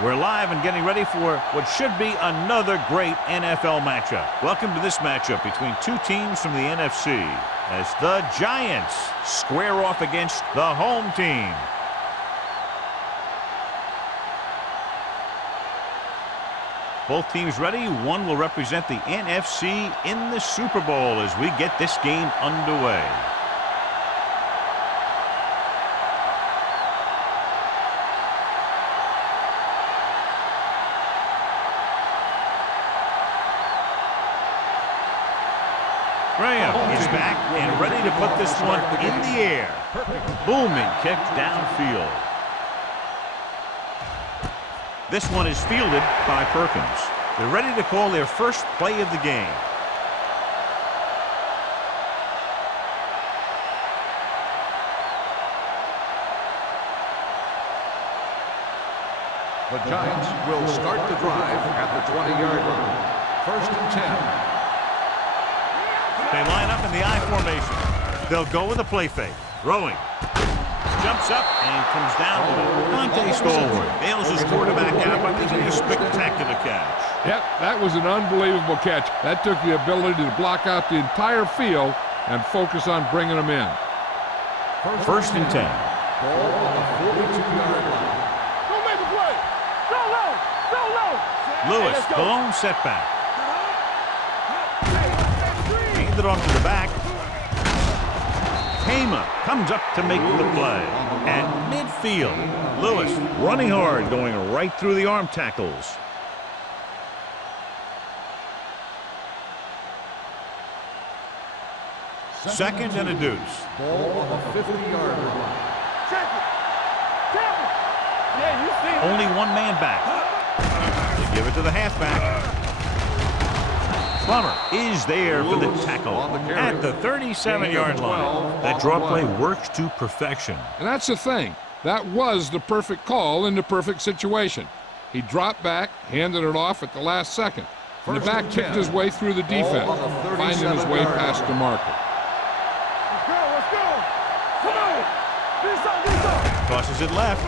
We're live and getting ready for what should be another great NFL matchup. Welcome to this matchup between two teams from the NFC as the Giants square off against the home team. Both teams ready. One will represent the NFC in the Super Bowl as we get this game underway. Graham is back and ready to put this one in the air. Booming kick downfield. This one is fielded by Perkins. They're ready to call their first play of the game. The Giants will start the drive at the 20-yard line. 1st and 10. They line up in the I formation. They'll go with a play fake. Throwing. Jumps up and comes down with it. Dante Stallworth bails his quarterback out by making a spectacular catch. Yep, that was an unbelievable catch. That took the ability to block out the entire field and focus on bringing them in. 1st and 10. Ball on the 42-yard line. Go make a play. Go low. Go low. Lewis, the lone setback. It off to the back. Kama comes up to make the play. At midfield, Lewis running hard, going right through the arm tackles. Second and a deuce. Ball on the 50-yard line. Check it. Yeah, you see it. Only one man back. They give it to the halfback. Plummer is there for the tackle at the 37-yard line. That draw play works to perfection. And that's the thing. That was the perfect call in the perfect situation. He dropped back, handed it off at the last second. And the back kicked his way through the defense, finding his way past the marker. Let's go. Let's go. Come on. This up. Tosses it left.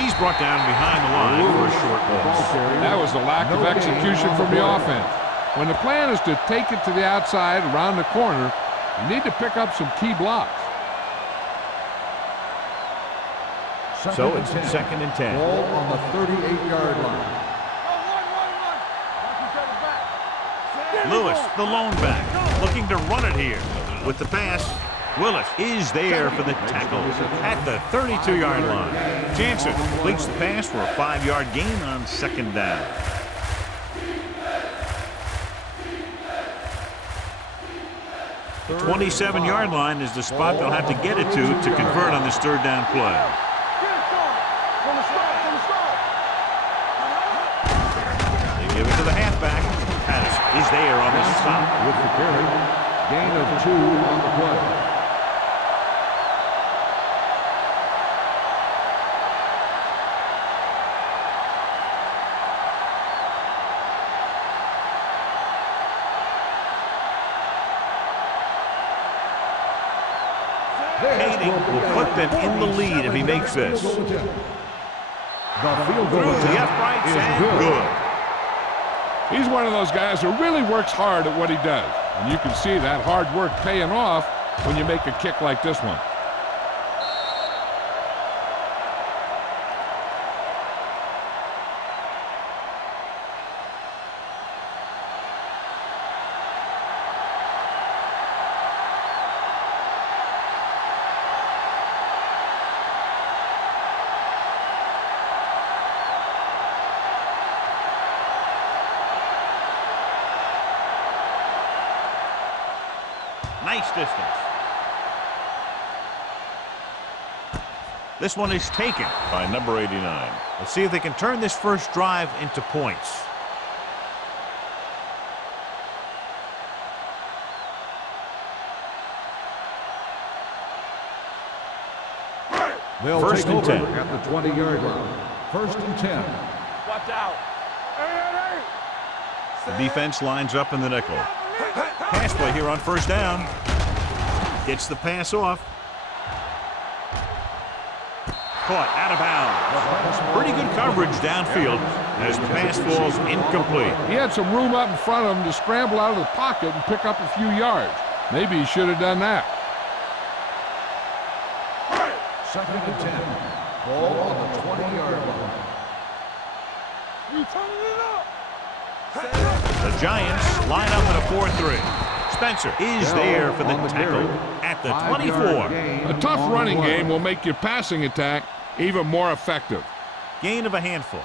He's brought down behind the line for a short loss. That was a lack of execution from the offense. When the plan is to take it to the outside around the corner, you need to pick up some key blocks. So it's 2nd and 10. Ball on the 38-yard line. Lewis, the lone back, looking to run it here. With the pass, Willis is there for the tackle at the 32-yard line. Jansen completes the pass for a 5-yard gain on 2nd down. The 27-yard line is the spot they'll have to get it to convert on this 3rd down play. They give it to the halfback. Pass is there on the stop. With the carry, gain of 2 on the play. Will put them in the lead if he makes this. The field Through goal the uprights and good. He's one of those guys who really works hard at what he does. And you can see that hard work paying off when you make a kick like this one. Nice distance. This one is taken by number 89. Let's see if they can turn this first drive into points. They'll First take and over 10. at the 20-yard line. 1st and 10. Watch out. The defense lines up in the nickel. Pass play here on 1st down. Gets the pass off. Caught out of bounds. Pretty good coverage downfield as the pass falls incomplete. He had some room up in front of him to scramble out of the pocket and pick up a few yards. Maybe he should have done that. 2nd and 10. Ball on the 20-yard line. We turning it up. The Giants line up in a 4-3. Spencer is there for the tackle at the 24. A tough running game will make your passing attack even more effective. Gain of a handful.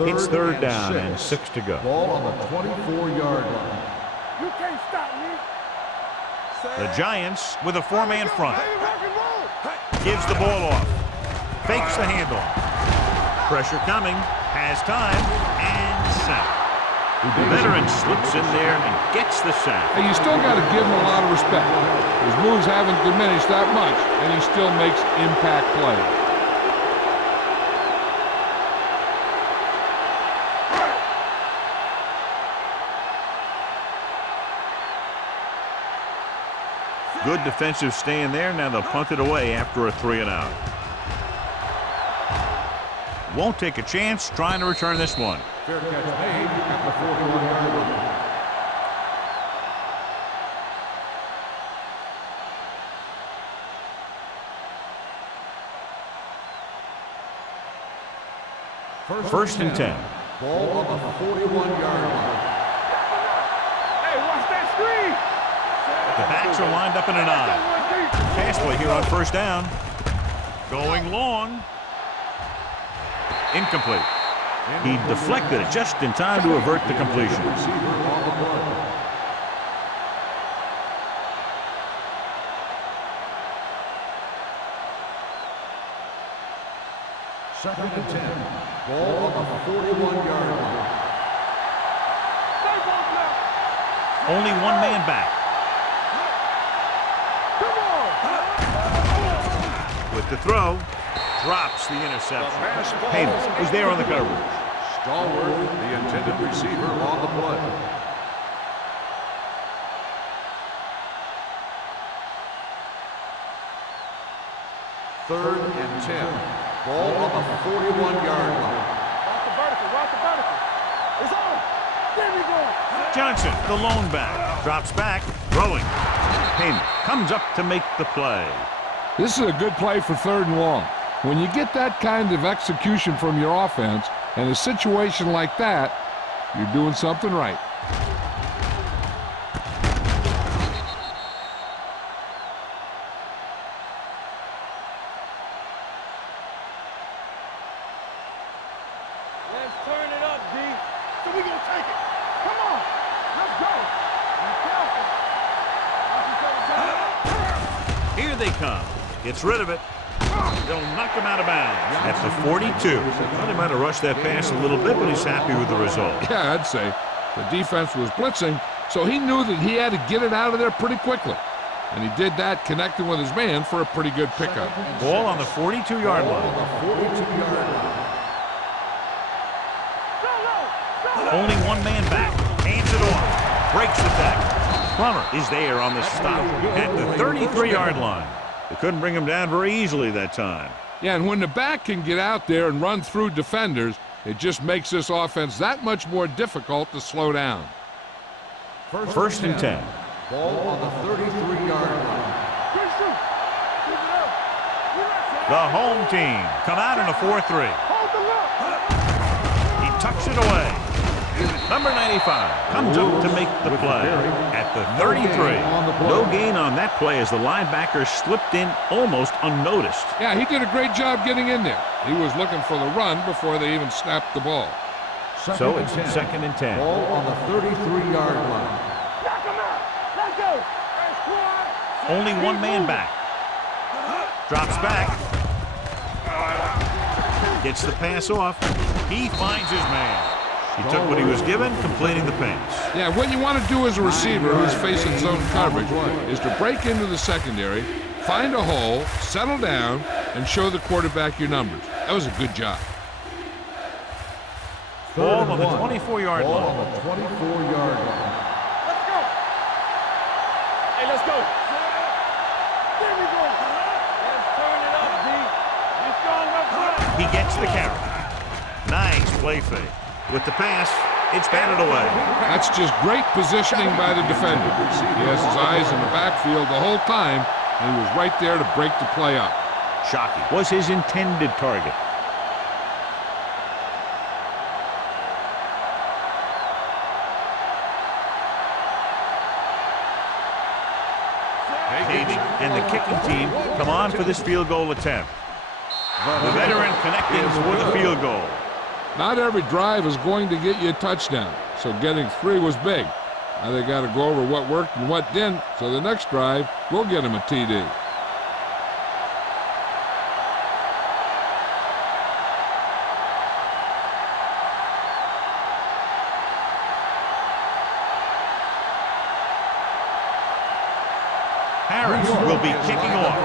It's third down and 6 to go. Ball on the 24-yard line. You can't stop me. The Giants with a 4-man front. Hey, rock and roll. Gives the ball off. Fakes the handoff. Pressure coming. Has time. And sack. The veteran slips in there and gets the sack. And you still got to give him a lot of respect. His moves haven't diminished that much, and he still makes impact plays. Good defensive stand there. Now they'll punt it away after a 3-and-out. Won't take a chance trying to return this one. Fair catch made at the 41-yard line. First and 10. Ball on the 41-yard line. Hey, watch that screen. The backs are lined up in an I. Pass play here on first down. Going long. Incomplete. He deflected it just in time to avert the completion. Receiver on the play. Second and 10. Ball on the 41-yard line. Only one man back. With the throw, drops the interception. Haynes was there on the coverage. Stallworth, the intended receiver, on the play. Third and 10. Ball on the 41-yard line. Watch the vertical, watch the vertical. It's on. There we go. Johnson, the lone back, drops back, throwing. Haynes comes up to make the play. This is a good play for 3rd and long. When you get that kind of execution from your offense in a situation like that, you're doing something right. Let's turn it up, D. So we gonna take it. Come on. Let's go. Be careful. Here they come. Gets rid of it. They'll knock him out of bounds at the 42. Well, they might have rushed that pass a little bit, but he's happy with the result. Yeah, I'd say. The defense was blitzing, so he knew that he had to get it out of there pretty quickly. And he did that connecting with his man for a pretty good pickup. Ball on the 42-yard line. Only one man back. Hands it off. Breaks the tackle. Plummer is there on the stop at the 33-yard line. They couldn't bring him down very easily that time. Yeah, and when the back can get out there and run through defenders, it just makes this offense that much more difficult to slow down. First and 10. Ball on the 33-yard line. The home team come out in a 4-3. He tucks it away. Number 95 comes up to make the play at the 33. No gain on that play as the linebacker slipped in almost unnoticed. Yeah, he did a great job getting in there. He was looking for the run before they even snapped the ball. So it's 2nd and 10. Ball on the 33-yard line. Knock him out. Let's go. Only one man back. Drops back. Gets the pass off. He finds his man. He took what he was given, completing the pass. Yeah, what you want to do as a receiver who's facing zone coverage is to break into the secondary, find a hole, settle down, and show the quarterback your numbers. That was a good job. Ball on the 24-yard line. Ball on the 24-yard line. Let's go. Hey, let's go. There we go. Let's turn it up, D. You're strong up front. He gets the carry. Nice play fake. With the pass, it's batted away. That's just great positioning by the defender. He has his eyes in the backfield the whole time, and he was right there to break the play up. Shockey was his intended target. And the kicking team come on for this field goal attempt. The veteran connecting for the field goal. Not every drive is going to get you a touchdown, so getting 3 was big. Now they got to go over what worked and what didn't, so the next drive will get him a TD. Harris will be kicking off.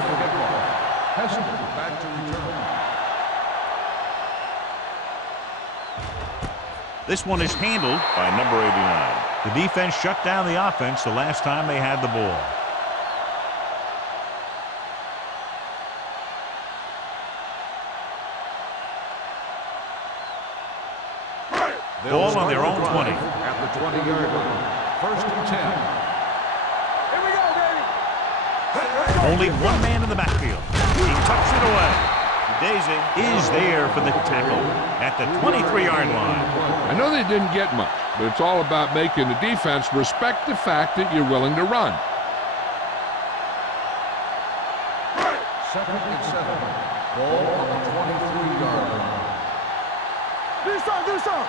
Back to return. This one is handled by number 89. The defense shut down the offense the last time they had the ball. Ball on their own 20. At the 20-yard line. 1st and 10. Here we go, baby. Only one man in the backfield. He tucks it away. Daisy is there for the tackle at the 23-yard line. I know they didn't get much, but it's all about making the defense respect the fact that you're willing to run. 2nd and 7. Ball on the 23-yard line. Do some.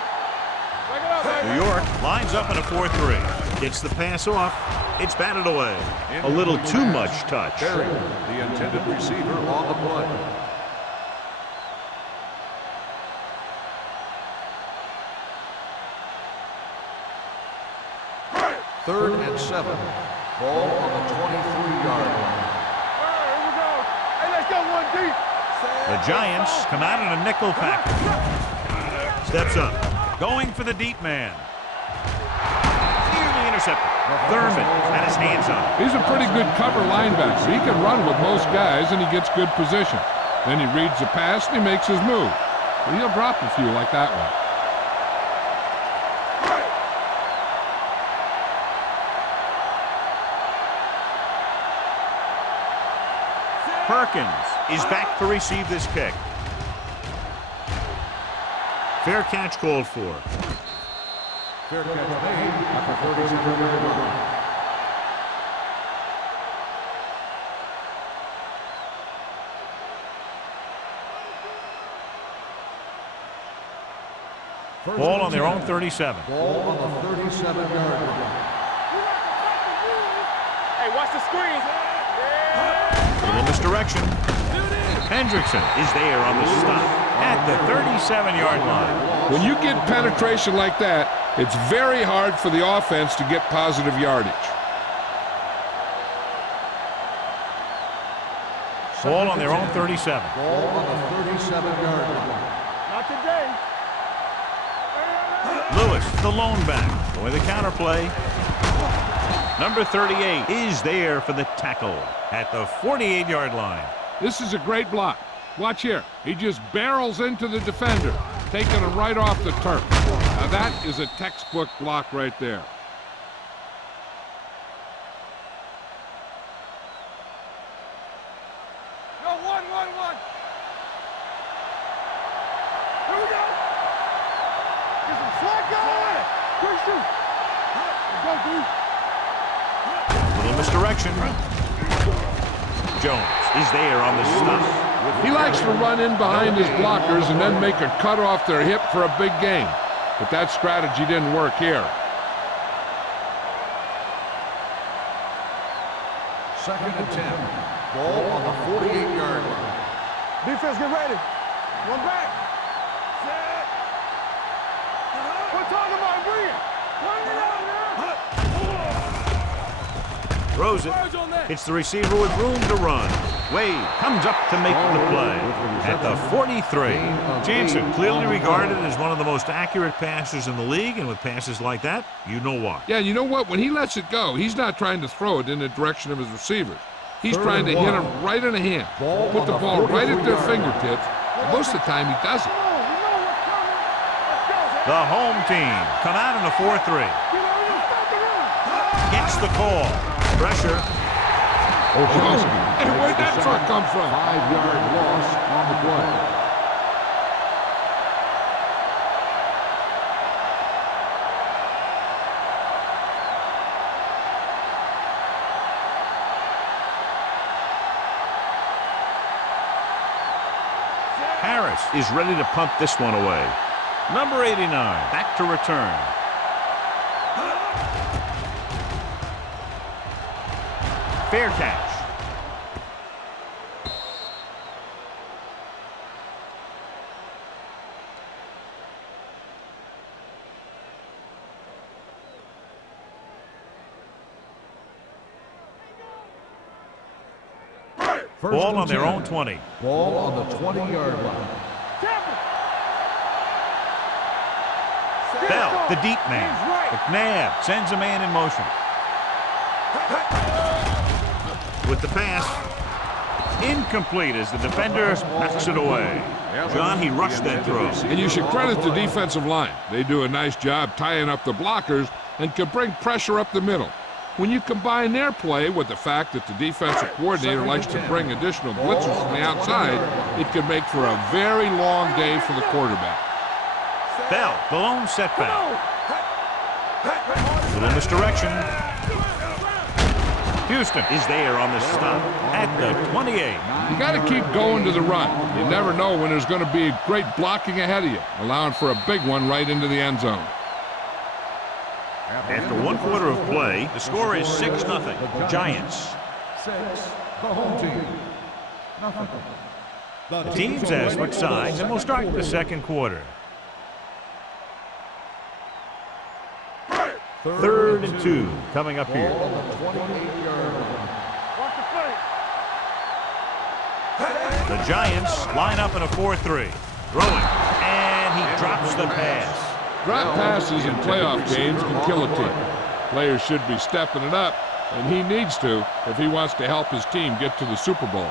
Break it up, baby. New York lines up in a 4-3. Gets the pass off. It's batted away. A little too much touch. Berry, the intended receiver on the play. 3rd and 7. Ball on the 23-yard line. Here we go. Hey, let's go, 1 deep. The Giants come out in a nickel package. Steps up. Going for the deep man. Nearly intercepted. Thurman had his hands on it. He's a pretty good cover linebacker. He can run with most guys, and he gets good position. Then he reads the pass, and he makes his move. But he'll drop a few like that one. Perkins is back to receive this kick. Fair catch called for. Fair catch made at the 37-yard line. Ball on their own 37. Ball on the 37-yard line. Hey, watch the screen. Little misdirection. Hendrickson is there on the stop at the 37-yard line. When you get penetration like that, it's very hard for the offense to get positive yardage. Ball on their own 37. Ball on the 37-yard line. Not today. Lewis, the lone back. With a counterplay. Number 38 is there for the tackle at the 48-yard line. This is a great block. Watch here. He just barrels into the defender, taking him right off the turf. Now that is a textbook block right there. Yo, 1. Here we go. Get some slack going. Quick shoot. Let's go, dude. Little misdirection. Jones is there on the stop. He likes to run in behind his blockers and then make a cut off their hip for a big gain. But that strategy didn't work here. 2nd and 10. Ball on the 48-yard line. Defense, get ready. One back. Set. We're talking about bringing. Turn it out now. Throws it. It's the receiver with room to run. Wade comes up to make the play at the 43. Jansen clearly regarded as one of the most accurate passers in the league, and with passes like that, you know why. Yeah, you know what? When he lets it go, he's not trying to throw it in the direction of his receivers. He's trying to hit them right in the hand, put the ball right at their fingertips. Most of the time, he doesn't. The home team come out in a 4-3. Gets the call. Pressure. Oh, and where'd that truck come from? 5-yard loss on the play. Harris is ready to punt this one away. Number 89 back to return. Fair catch. Ball on their own 20. Ball on the 20-yard line. Bell, the deep man. McNabb sends a man in motion. With the pass, incomplete as the defender backs it away. John, he rushed that throw. And you should credit the defensive line. They do a nice job tying up the blockers and can bring pressure up the middle. When you combine their play with the fact that the defensive coordinator likes to bring additional blitzers from the outside, it can make for a very long day for the quarterback. Bell, the lone setback. Little misdirection. Houston is there on the stop at the 28. You got to keep going to the run. You never know when there's going to be great blocking ahead of you, allowing for a big one right into the end zone. After 1 quarter of play, the score is 6-0. Giants. 6, the home team. Nothing. The teams have switched sides, and we'll start the second quarter. 3rd and 2 coming up here. The Giants line up in a 4-3. Throwing, and he drops the pass. Drop passes in playoff games can kill a team. Players should be stepping it up, and he needs to if he wants to help his team get to the Super Bowl.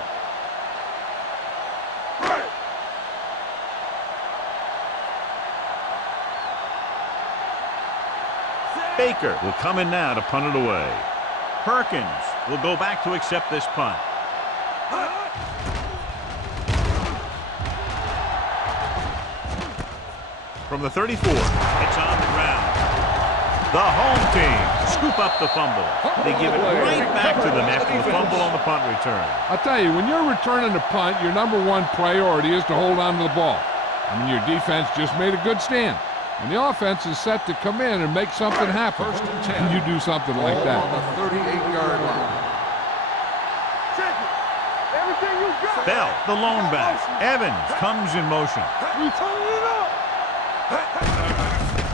Baker will come in now to punt it away. Perkins will go back to accept this punt. From the 34, it's on the ground. The home team scoop up the fumble. They give it right back to the net for the fumble on the punt return. I'll tell you, when you're returning a punt, your #1 priority is to hold on to the ball. I mean, your defense just made a good stand. And the offense is set to come in and make something happen. And you do something like that. On the 38-yard line. Everything you got. Bell, the lone back. Evans comes in motion. We turning it up.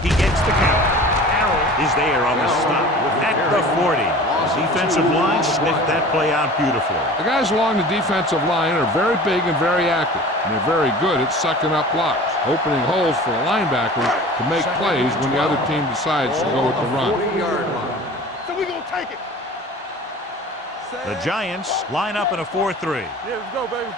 He gets the count. Arrow is there on the stop at the 40. The defensive line sniffed that play out beautifully. The guys along the defensive line are very big and very active. And they're very good at sucking up blocks, opening holes for the linebackers to make plays when the other team decides to go with the run. 40-yard line. So we gonna take it. The Giants line up in a 4-3. Yeah, let's go, baby.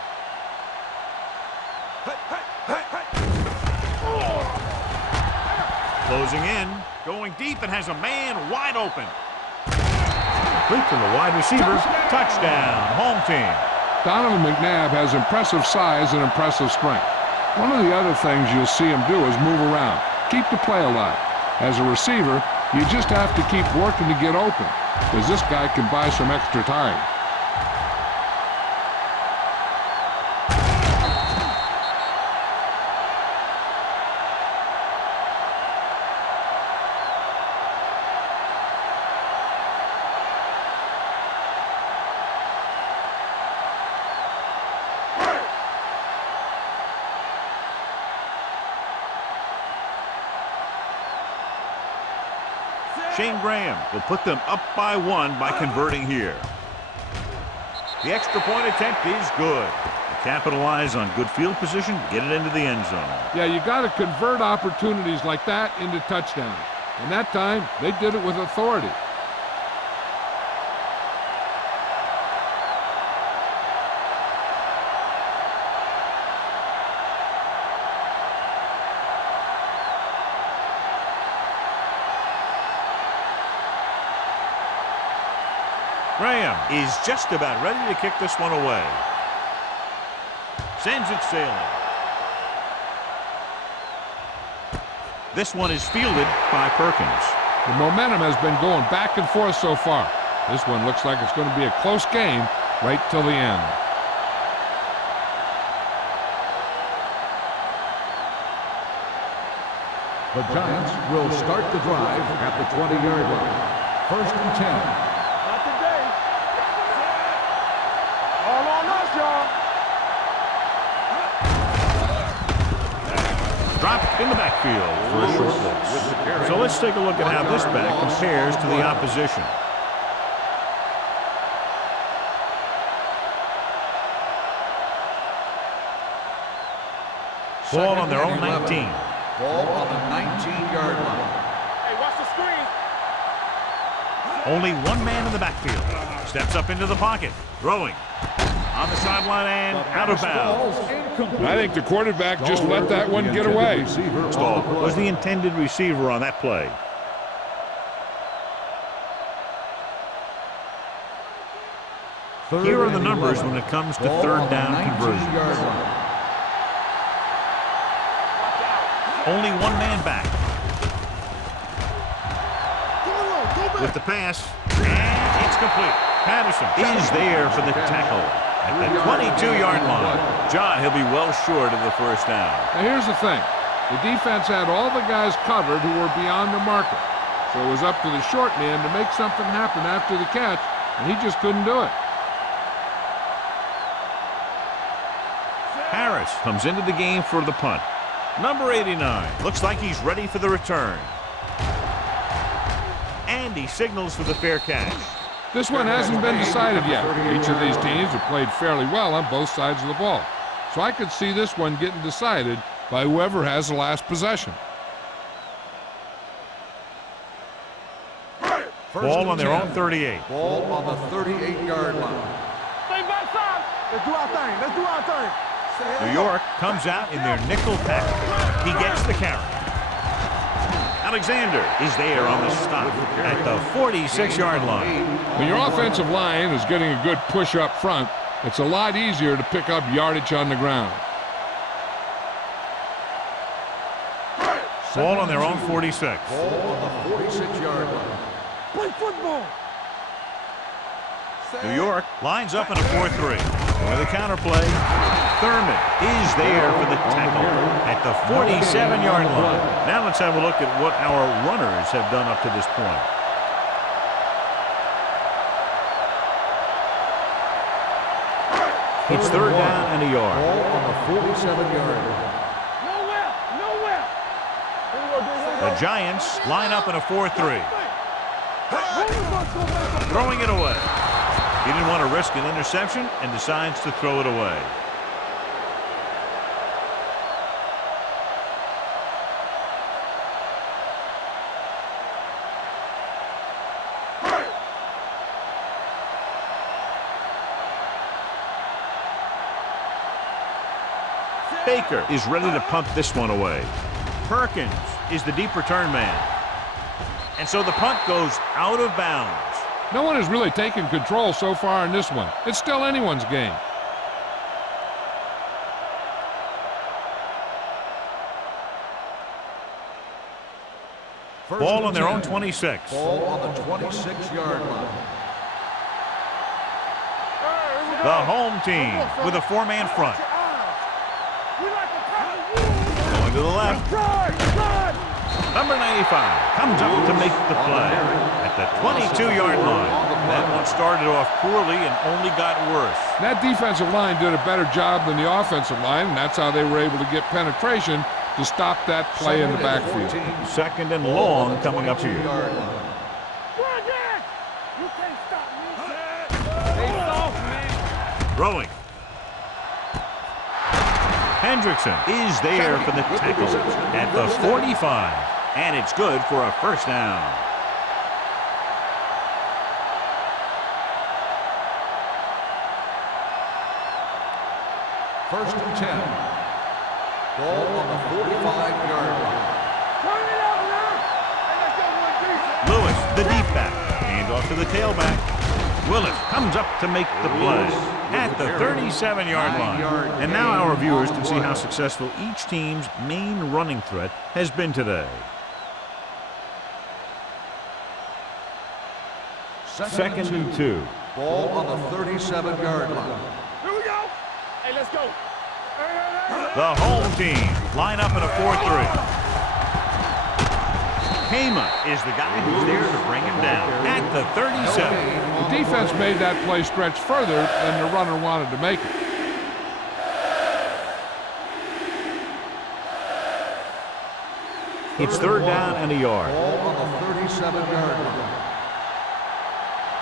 Closing in, going deep, and has a man wide open. Complete from the wide receiver. Touchdown, home team. Donovan McNabb has impressive size and impressive strength. One of the other things you'll see him do is move around, keep the play alive. As a receiver, you just have to keep working to get open, because this guy can buy some extra time. Shane Graham will put them up by 1 by converting here. The extra point attempt is good. They capitalize on good field position, get it into the end zone. Yeah, you got to convert opportunities like that into touchdowns. And that time, they did it with authority. Graham is just about ready to kick this one away. Sends it sailing. This one is fielded by Perkins. The momentum has been going back and forth so far. This one looks like it's going to be a close game right till the end. The Giants will start the drive at the 20-yard line. 1st and 10. Not today. All on us, y'all. Dropped in the backfield for a short loss. So let's take a look at how this back compares to the opposition. Ball on their own 19. Ball on the 19-yard line. Hey, watch the screen. Only one man in the backfield. Steps up into the pocket. Throwing. On the sideline and out of bounds. I think the quarterback just let that one get away. Stahl was the intended receiver on that play. Here are the numbers when it comes to third down conversions. Only one man back. With the pass, and it's complete. Patterson is there for the tackle at the 22-yard line. John, he'll be well short of the first down. Now here's the thing. The defense had all the guys covered who were beyond the marker. So it was up to the short man to make something happen after the catch, and he just couldn't do it. Harris comes into the game for the punt. Number 89 looks like he's ready for the return. And he signals for the fair catch. This one hasn't been decided yet. Each of these teams have played fairly well on both sides of the ball. So I could see this one getting decided by whoever has the last possession. Ball on their own 38. Ball on the 38-yard line. Stay back side. Let's do our thing. Let's do our thing. New York comes out in their nickel tackle. He gets the carry. Alexander is there on the stop at the 46-yard line. When your offensive line is getting a good push up front, it's a lot easier to pick up yardage on the ground. Ball on their own 46. Ball on the 46-yard line. Play football. New York lines up in a 4-3. With a counter play, Thurman is there for the tackle at the 47-yard line. Now let's have a look at what our runners have done up to this point. It's third down and a yard. Ball on the 47-yard line. Nowhere. Nowhere. The Giants line up in a 4-3. Throwing it away. He didn't want to risk an interception and decides to throw it away. Baker is ready to punt this one away. Perkins is the deep return man. And so the punt goes out of bounds. No one has really taken control so far in this one. It's still anyone's game. Ball on their own 26. Ball on the 26-yard line. The home team with a four-man front. Going to the left. Number 95 comes up to make the play at the 22-yard line. That one started off poorly and only got worse. That defensive line did a better job than the offensive line, and that's how they were able to get penetration to stop that play in the backfield. Second and long coming up here. Throwing. Hendrickson is there for the tackle at the 45, and it's good for a first down. First and 10. Ball on the 45-yard line. Lewis, the deep back. Hand off to the tailback. Willis comes up to make the play at the 37-yard line. And now our viewers can see how successful each team's main running threat has been today. Second and 2. Ball on the 37-yard line. Here we go. Hey, let's go. The home team line up in a 4-3. Kama is the guy who's there to bring him down at the 37. The defense made that play stretch further than the runner wanted to make it. It's third down and a yard. Ball on the 37-yard line.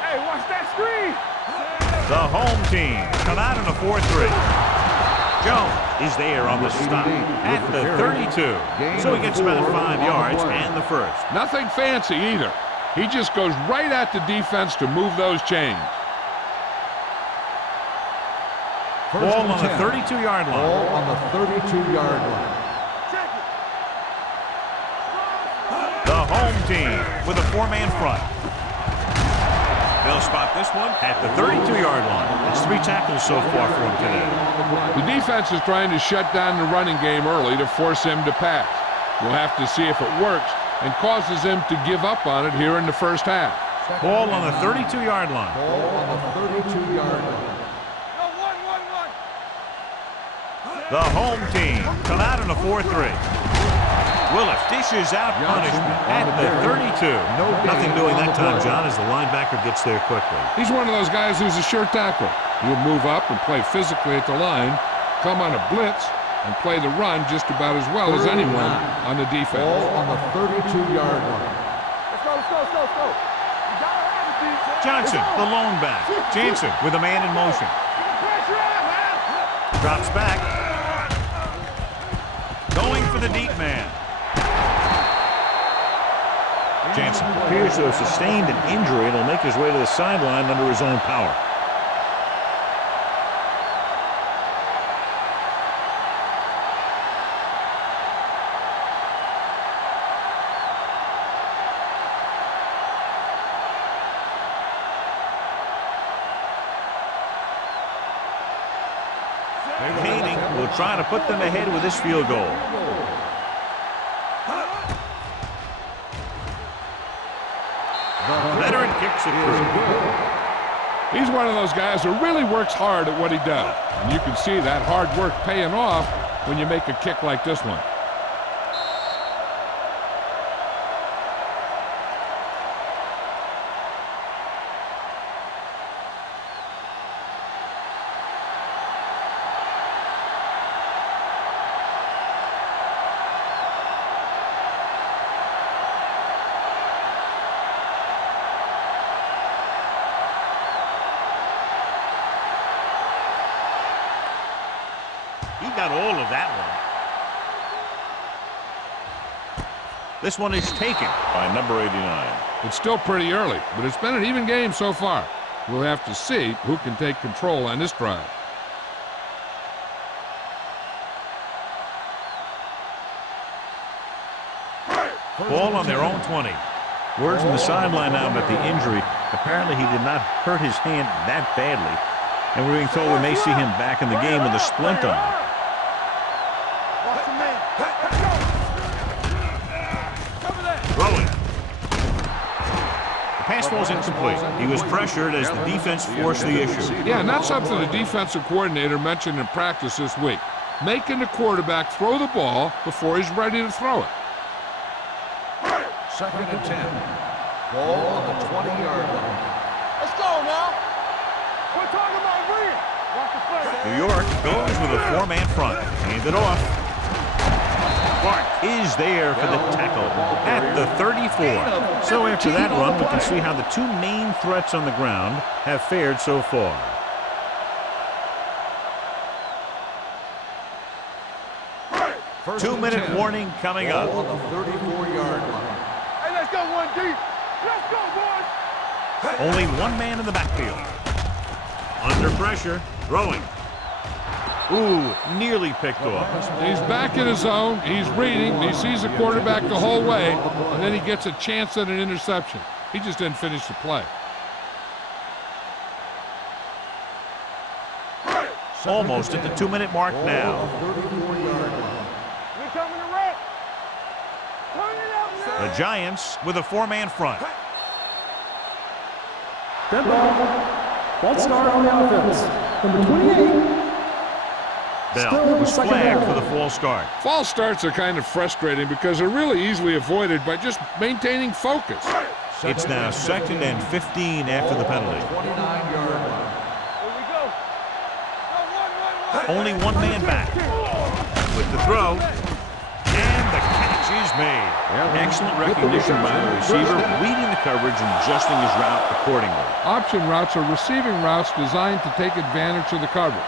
Hey, watch that screen. The home team come out in a 4-3. Jones is there on the stop at the 32. So he gets about 5 yards and the first. Nothing fancy either. He just goes right at the defense to move those chains. Ball on the 32-yard line. Ball on the 32-yard line. The home team with a 4-man front. They'll spot this one at the 32-yard line. It's 3 tackles so far for him today. The defense is trying to shut down the running game early to force him to pass. We'll have to see if it works and causes him to give up on it here in the first half. Ball on the 32-yard line. Ball on the 32-yard line. The home team come out in a 4-3. Willis dishes out punishment at the 32. Nothing doing that time, John, as the linebacker gets there quickly. He's one of those guys who's a sure tackler. He'll move up and play physically at the line, come on a blitz, and play the run just about as well as anyone on the defense. Ball on the 32-yard line. Let's go. You gotta have it, defense. Johnson, the lone back. Jansen with a man in motion. Pressure out, man. Drops back. Going for the deep man. Jansen appears to have sustained an injury and will make his way to the sideline under his own power. Hayden will try to put them ahead with this field goal. Veteran kicks it through. He's one of those guys who really works hard at what he does. And you can see that hard work paying off when you make a kick like this one. He got all of that one. This one is taken by number 89. It's still pretty early, but it's been an even game so far. We'll have to see who can take control on this drive. Ball on their own 20. Word from the sideline now about the injury. Apparently he did not hurt his hand that badly. And we're being told we may see him back in the game with a splint on it. Throwing. The pass falls incomplete. He was pressured as the defense forced the issue. Yeah, and that's something the defensive coordinator mentioned in practice this week. Making the quarterback throw the ball before he's ready to throw it. Second and 10. Ball on the 20-yard line. Let's go now. We're talking about bringing. Watch the play. New York goes with a 4-man front. Hand it off. Clark is there for the tackle at the 34. So after that run, we can see how the two main threats on the ground have fared so far. Two-minute warning coming up. Ball on the 34-yard line. Hey, let's go one deep. Let's go, boys. Only one man in the backfield. Under pressure, throwing. Ooh, nearly picked off. He's back in his zone. He's reading. He sees the quarterback the whole way, and then he gets a chance at an interception. He just didn't finish the play. Almost at the 2-minute mark now. We're coming to wreck. Turn it up now. The Giants with a 4-man front. Dead ball. False start on the offense. Number 28. Bell was flagged for the false start. False starts are kind of frustrating because they're really easily avoided by just maintaining focus. It's now 2nd and 15 after the penalty. 29-yard line. Here we go. Go, one. Only one man back. With the throw. And the catch is made. Excellent recognition by the receiver, reading the coverage and adjusting his route accordingly. Option routes are receiving routes designed to take advantage of the coverage.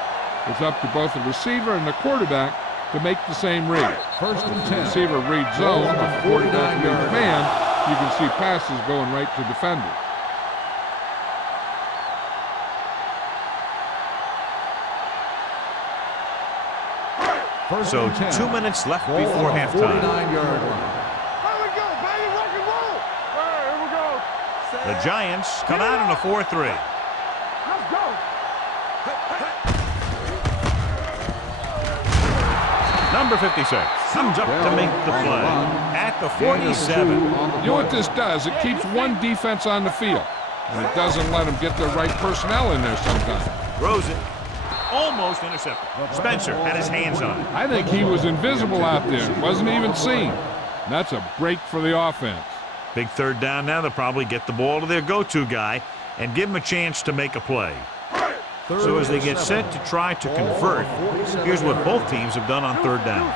It's up to both the receiver and the quarterback to make the same read. First and 10. The receiver reads zone, and the quarterback reads man. You can see passes going right to defenders. First So and 10. 2 minutes left Ball before on the halftime. 49-yard line. Here we go, baby. Rock and roll. All right, here we go. The Giants come out in a 4-3. Let's go. Number 56 comes up to make the play at the 47. You know what this does? It keeps one defense on the field, and it doesn't let them get the right personnel in there sometimes. Throws it. Almost intercepted. Spencer had his hands on it. I think he was invisible out there. Wasn't even seen. And that's a break for the offense. Big 3rd down now. They'll probably get the ball to their go-to guy and give him a chance to make a play. So as they get set to try to convert, here's what both teams have done on 3rd down.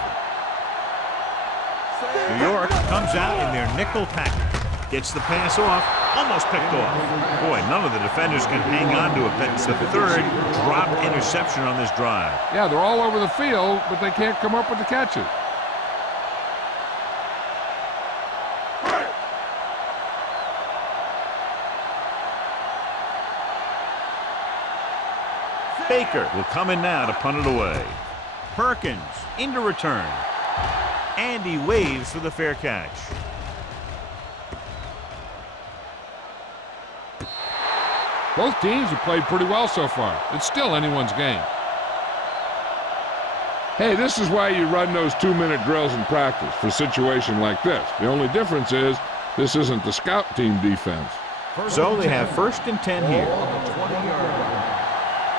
New York comes out in their nickel package. Gets the pass off, almost picked off. Boy, none of the defenders can hang on to it. That's the 3rd dropped interception on this drive. Yeah, they're all over the field, but they can't come up with the catches. Baker will come in now to punt it away. Perkins into return. And he waves for the fair catch. Both teams have played pretty well so far. It's still anyone's game. Hey, this is why you run those 2-minute drills in practice for a situation like this. The only difference is this isn't the scout team defense. So they have 1st and 10 here. On the 20-yard line.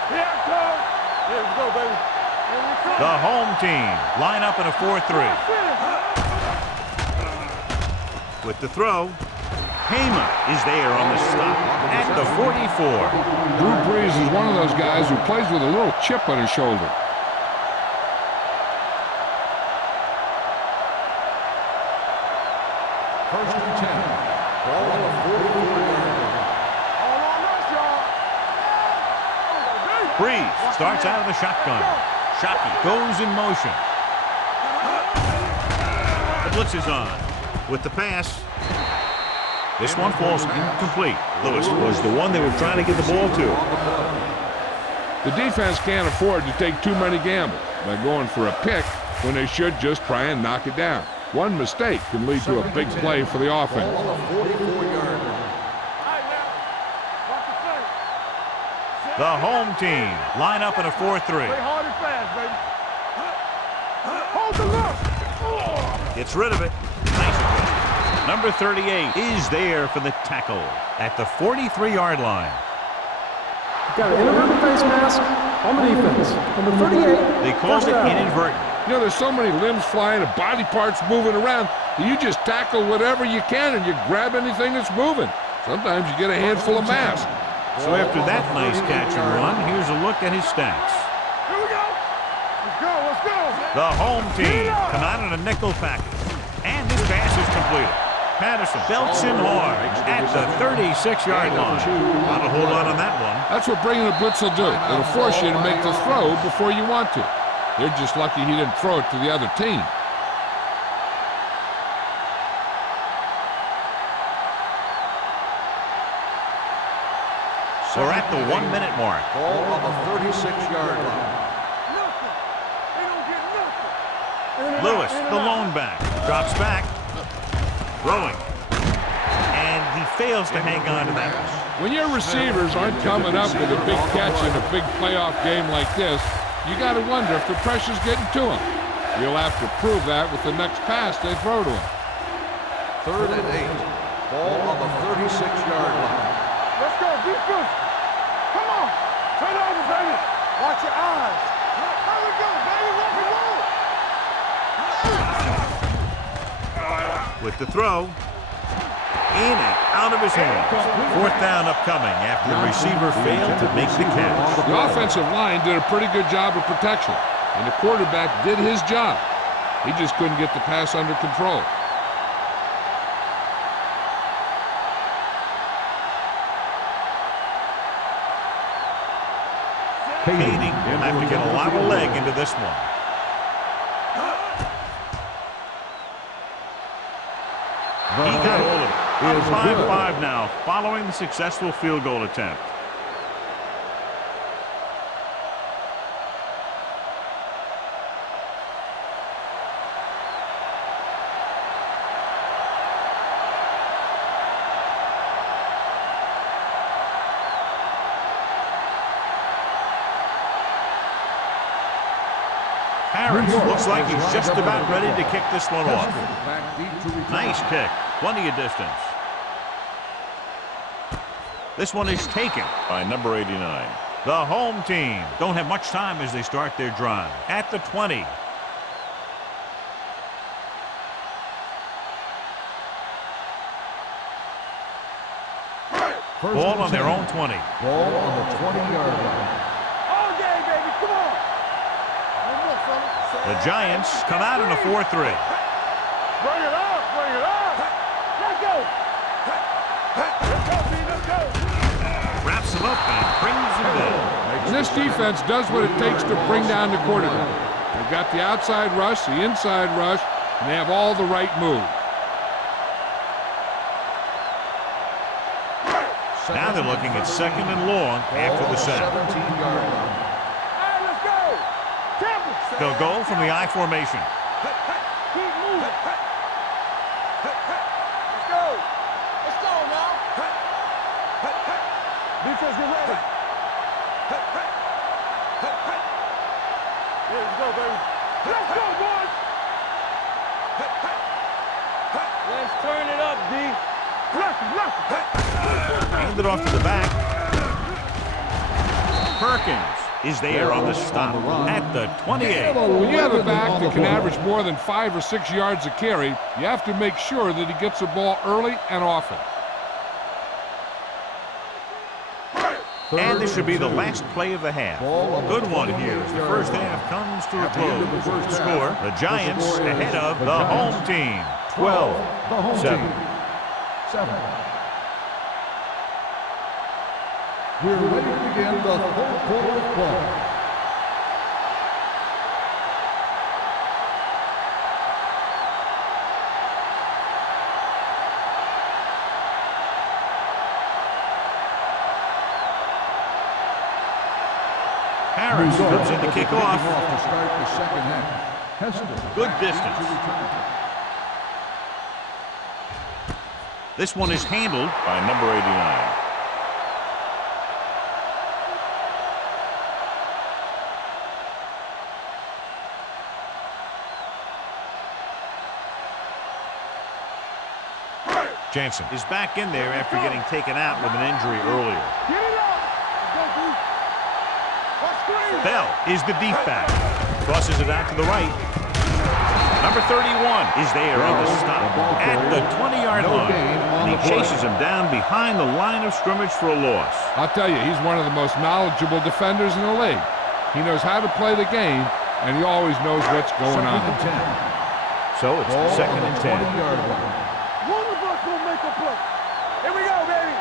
Here it comes. Here we go, baby. Here we come. The home team line up in a 4-3. With the throw, Hema is there on the stop at the 44. Drew Brees is one of those guys who plays with a little chip on his shoulder. First and 10. Ball on the 44-yard line. All on us, y'all. Brees starts out of the shotgun. Shockey goes in motion. The blitz is on. With the pass, this one falls incomplete. Lewis was the one they were trying to get the ball to. The defense can't afford to take too many gambles by going for a pick when they should just try and knock it down. One mistake can lead to a big play for the offense. Ball on the 44-yard line. All right, now. Watch the play. The home team line up in a 4-3. Play hard and fast, baby. Hold the look. Gets rid of it. Nice adjustment. Number 38 is there for the tackle at the 43-yard line. Got an inadvertent face mask on the defense. Number 38. They called first it down. inadvertent. You know, there's so many limbs flying and body parts moving around that you just tackle whatever you can and you grab anything that's moving. Sometimes you get a handful of mass. So after that nice catch and run, here's a look at his stats. Here we go. Let's go. Let's go. The home team come out in a nickel package. And this pass is completed. Patterson belts him hard at the 36-yard line. Not a whole lot on that one. That's what bringing a blitz will do. It'll force you to make the throw before you want to. They're just lucky he didn't throw it to the other team. We're at the 1-minute mark. Ball on the 36-yard line. Nothing. They don't get nothing. Lewis, the lone back, drops back, throwing. And he fails to hang on to that one. When your receivers aren't coming up with a big catch in a big playoff game like this, you got to wonder if the pressure's getting to him. He'll have to prove that with the next pass they throw to him. 3rd and 8. Ball on the 36-yard line. Let's go, defense. Come on. Turn over, baby. Watch your eyes. There we go, baby. Rock and roll. With the throw, in and out of his hands. 4th down upcoming after the receiver failed to make the catch. The offensive line did a pretty good job of protection, and the quarterback did his job. He just couldn't get the pass under control. Kading will have to get a lot of leg into this one. He got hold of it. Up 5-5 now, following the successful field goal attempt. Harris looks like he's just about ready to kick this one off. Nice kick. Plenty of distance. This one is taken by number 89. The home team don't have much time as they start their drive. At the 20. Ball on their own 20. Ball on the 20-yard line. All day, baby. Come on. One more, fella. The Giants come out in a 4-3. Bring it up. Bring it up. Let's go. Let's go, B. Let's go. Wraps him up and brings him down. And this defense does what it takes to bring down the quarterback. They've got the outside rush, the inside rush, and they have all the right moves. Now they're looking at 2nd and long after the sack. 17-yard line. All right, let's go. Temple. They'll go from the I formation. Keep moving. Let's go. Let's go now. Defense, get ready. Yeah, let's go, baby. Let's go, boys. Let's turn it up, D. Hand it off to the back. Perkins is there on the stop at the 28. When you have a back that can average more than 5 or 6 yards a carry, you have to make sure that he gets the ball early and often. And this should be the last play of the half. Good one here as the first half comes to a close. The score, the Giants ahead of the home team, 12-7. 7. We're ready to begin the 4th quarter of play. Harris comes in to kick off. To start the second half. Hester. Good distance. This one is handled by number 89. Jansen is back in there after getting taken out with an injury earlier. Get it up. Go, D. Let's screen. Bell is the deep back. Crosses it out to the right. Number 31 is there on the stop at the 20-yard line. And he chases him down behind the line of scrimmage for a loss. I'll tell you, he's one of the most knowledgeable defenders in the league. He knows how to play the game, and he always knows what's going on. So it's 2nd and 10. One of us will make a play. Here we go, baby.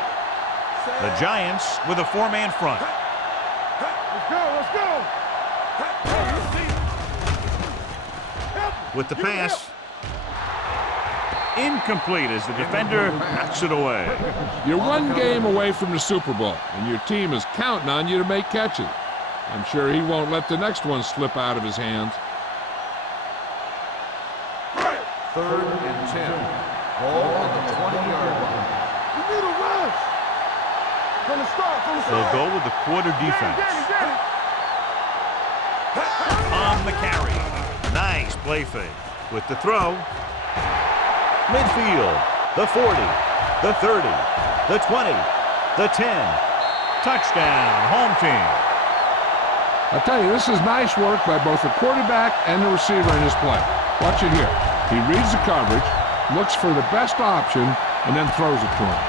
The Giants with a 4-man front. Let's go, let's go. With the pass. Incomplete as the defender knocks it away. You're one game away from the Super Bowl, and your team is counting on you to make catches. I'm sure he won't let the next one slip out of his hands. 3rd and 10. Ball on the 20-yard line. You need a rush. From the start, from the start. They'll go with the quarter defense. Get it. the carry. Nice play fake. With the throw. Midfield. The 40. The 30. The 20. The 10. Touchdown, home team. I'll tell you, this is nice work by both the quarterback and the receiver in his play. Watch it here. He reads the coverage, looks for the best option, and then throws it to him.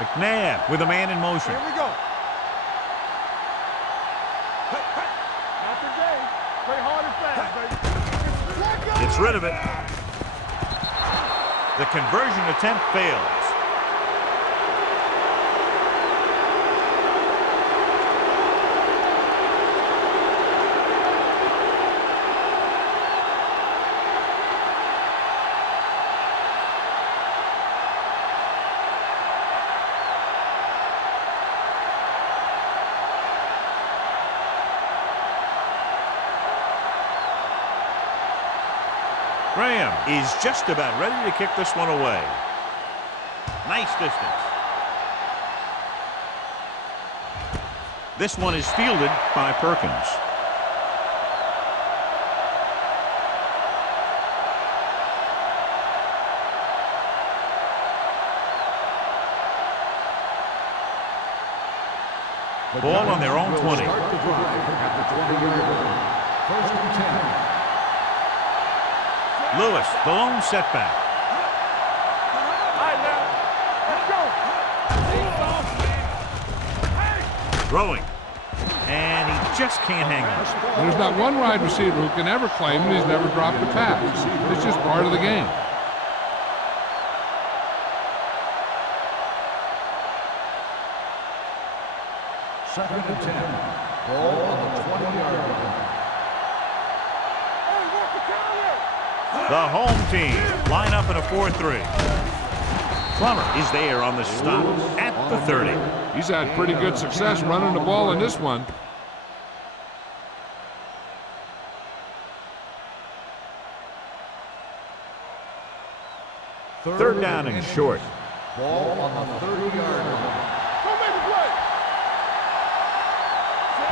McNabb with a man in motion. Here we go. Not today. Play hard and fast, baby. Gets rid of it. The conversion attempt fails. Graham is just about ready to kick this one away. Nice distance. This one is fielded by Perkins. Ball on their own 20. Start the drive at the 20-yard line. First and 10. Lewis, the lone setback. All right, now. Let's go. Throwing. And he just can't hang on. There's not one wide receiver who can ever claim that he's never dropped a pass. It's just part of the game. Second and 10. Ball on the 20-yard line. Hey, what's the counter? The home team line up in a 4-3. Plummer is there on the stop at the 30. He's had pretty good success running the ball in this one. Third down and short. Ball on the 30-yard line. Go make the play.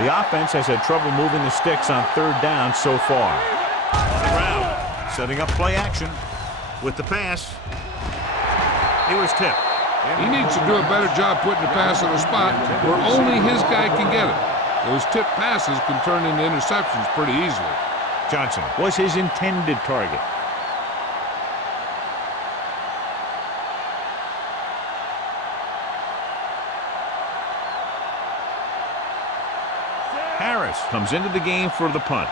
The offense has had trouble moving the sticks on third down so far. On the ground, setting up play action with the pass. He was tipped. He needs to do a better job putting the pass in a spot where only his guy can get it. Those tipped passes can turn into interceptions pretty easily. Johnson was his intended target. Harris comes into the game for the punt.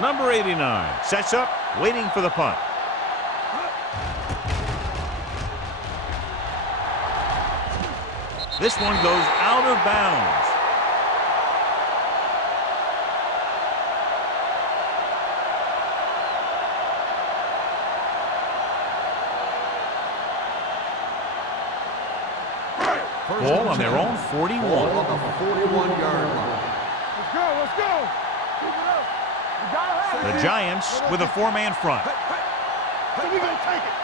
Number 89 sets up, waiting for the punt. This one goes out of bounds. Ball on their own 41. Ball on the 41-yard line. Let's go, let's go. Keep it up. We gotta have it. The Giants with a four-man front. So we gonna take it.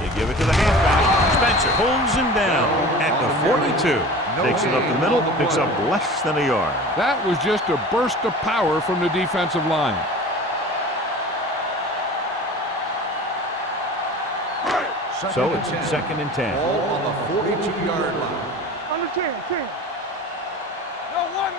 They give it to the halfback. Spencer pulls him down at the 42. Takes it up the middle, picks up less than a yard. That was just a burst of power from the defensive line. So it's second and 10. Ball on the 42-yard line. Under 10, 10. No, one.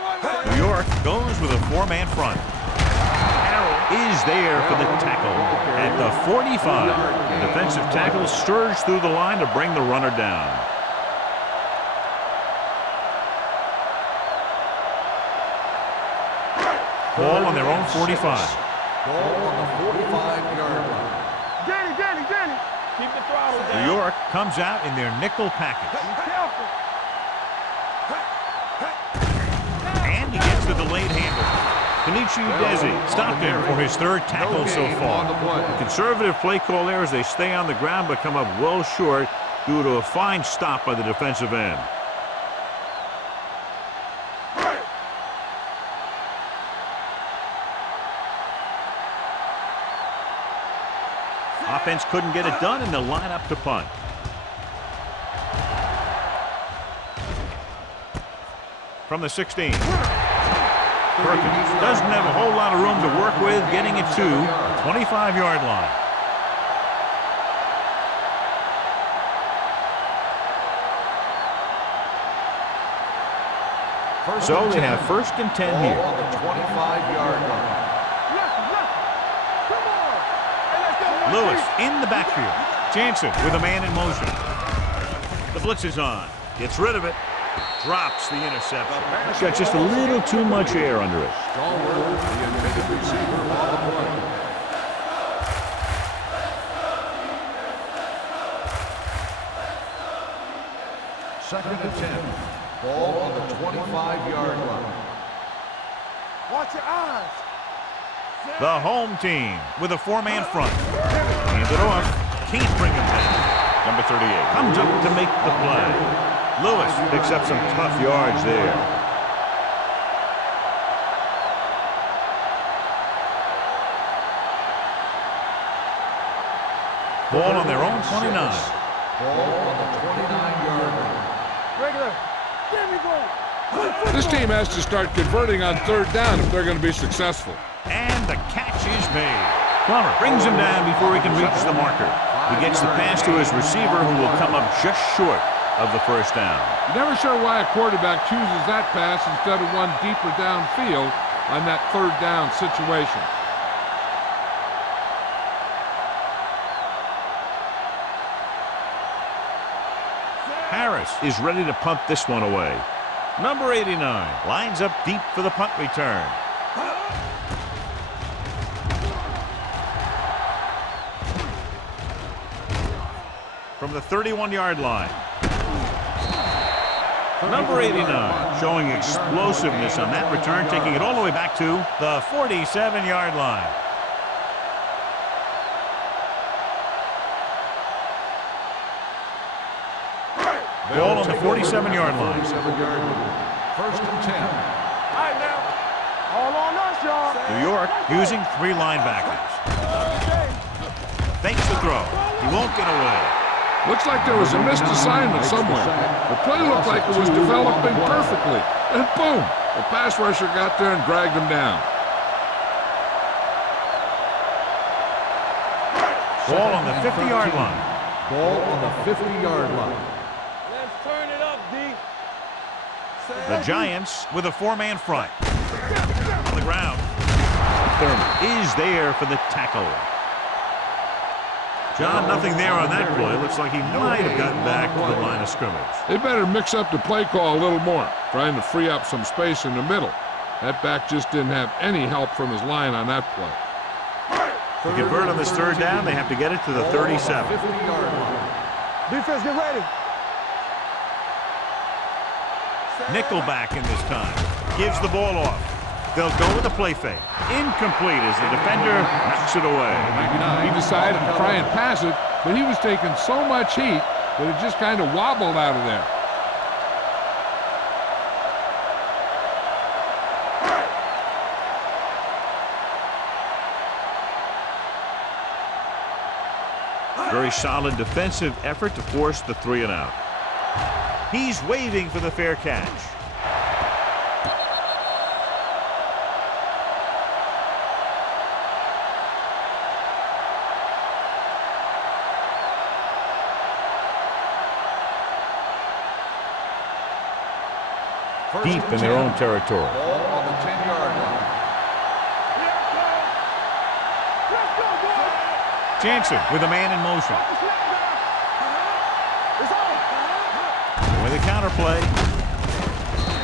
New York goes with a four-man front. Harrell is there for the tackle at the 45. The defensive tackle surged through the line to bring the runner down. Ball on their own 45. Ball on the 45-yard line. Danny. Keep the throttle down. New York comes out in their nickel package. Be careful. And he gets the delayed handle. Desi stopped him for his third tackle so far. Conservative play call there as they stay on the ground but come up well short due to a fine stop by the defensive end. Offense couldn't get it done, and they'll line up to punt. From the 16. Perkins doesn't have a whole lot of room to work with, getting it to the 25-yard line. So they have 1st and 10 here. On the 25-yard line. Lewis in the backfield. Jansen with a man in motion. The blitz is on. Gets rid of it. Drops the interception. It's got just a little too much air under it. Stallworth, the intended receiver on the play. Second and 10. Ball on the 25-yard line. Watch your eyes. The home team with a 4-man front. Hands it off. Can't bring him down. Number 38 comes up to make the play. Lewis picks up some tough yards there. Ball on their own 29. Ball on the 29-yard line. Regular. There we go. This team has to start converting on 3rd down if they're going to be successful. And the catch is made. Plummer brings him down before he can reach the marker. He gets the pass to his receiver, who will come up just short of the 1st down. Never sure why a quarterback chooses that pass instead of one deeper downfield on that 3rd down situation. Harris is ready to punt this one away. Number 89 lines up deep for the punt return. From the 31-yard line. Number 89 showing explosiveness on that return, taking it all the way back to the 47-yard line. Ball on the 47-yard line. 1st and 10. All right, now. All on us, y'all. New York using 3 linebackers. Fakes the throw. He won't get away. Looks like there was a missed assignment somewhere. The play looked like it was developing perfectly. And boom, the pass rusher got there and dragged him down. Ball on the 50-yard line. Ball on the 50-yard line. Let's turn it up, D. The Giants with a 4-man front. On the ground. Thurman is there for the tackle. John, nothing there on that play. Looks like he might have gotten back to the line of scrimmage. They better mix up the play call a little more, trying to free up some space in the middle. That back just didn't have any help from his line on that play. To convert on this 3rd down, they have to get it to the 37. 50-yard line. Defense, get ready. Nickelback in this time. Gives the ball off. They'll go with a play fake. Incomplete as the defender knocks it away. He decided to try and pass it, but he was taking so much heat that it just kind of wobbled out of there. Very solid defensive effort to force the 3 and out. He's waving for the fair catch. Deep in their own territory. Ball on the 10-yard line. Jansen with a man in motion. With a counter play.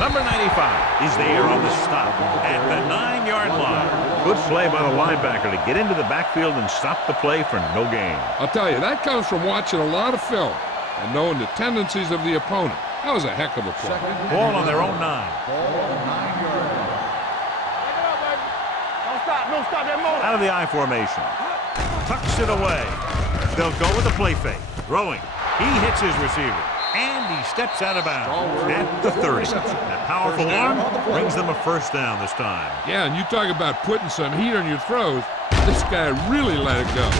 Number 95 is there on the stop at the 9-yard line. Good play by the linebacker to get into the backfield and stop the play for no gain. I'll tell you, that comes from watching a lot of film and knowing the tendencies of the opponent. That was a heck of a play. Ball on their own 9. Ball on the 9-yard line. No, stop that motor. Out of the I formation. Tucks it away. They'll go with the play fake. Throwing. He hits his receiver. And he steps out of bounds at the 30. That powerful arm brings them a first down this time. Yeah, and you talk about putting some heat on your throws. This guy really let it go.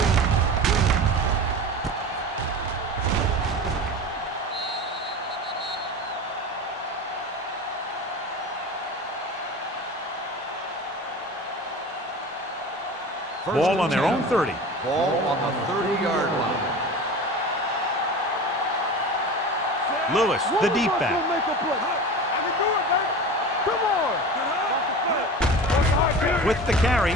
Ball on their own 30. Ball on the 30-yard line. Lewis, the deep back. With the carry,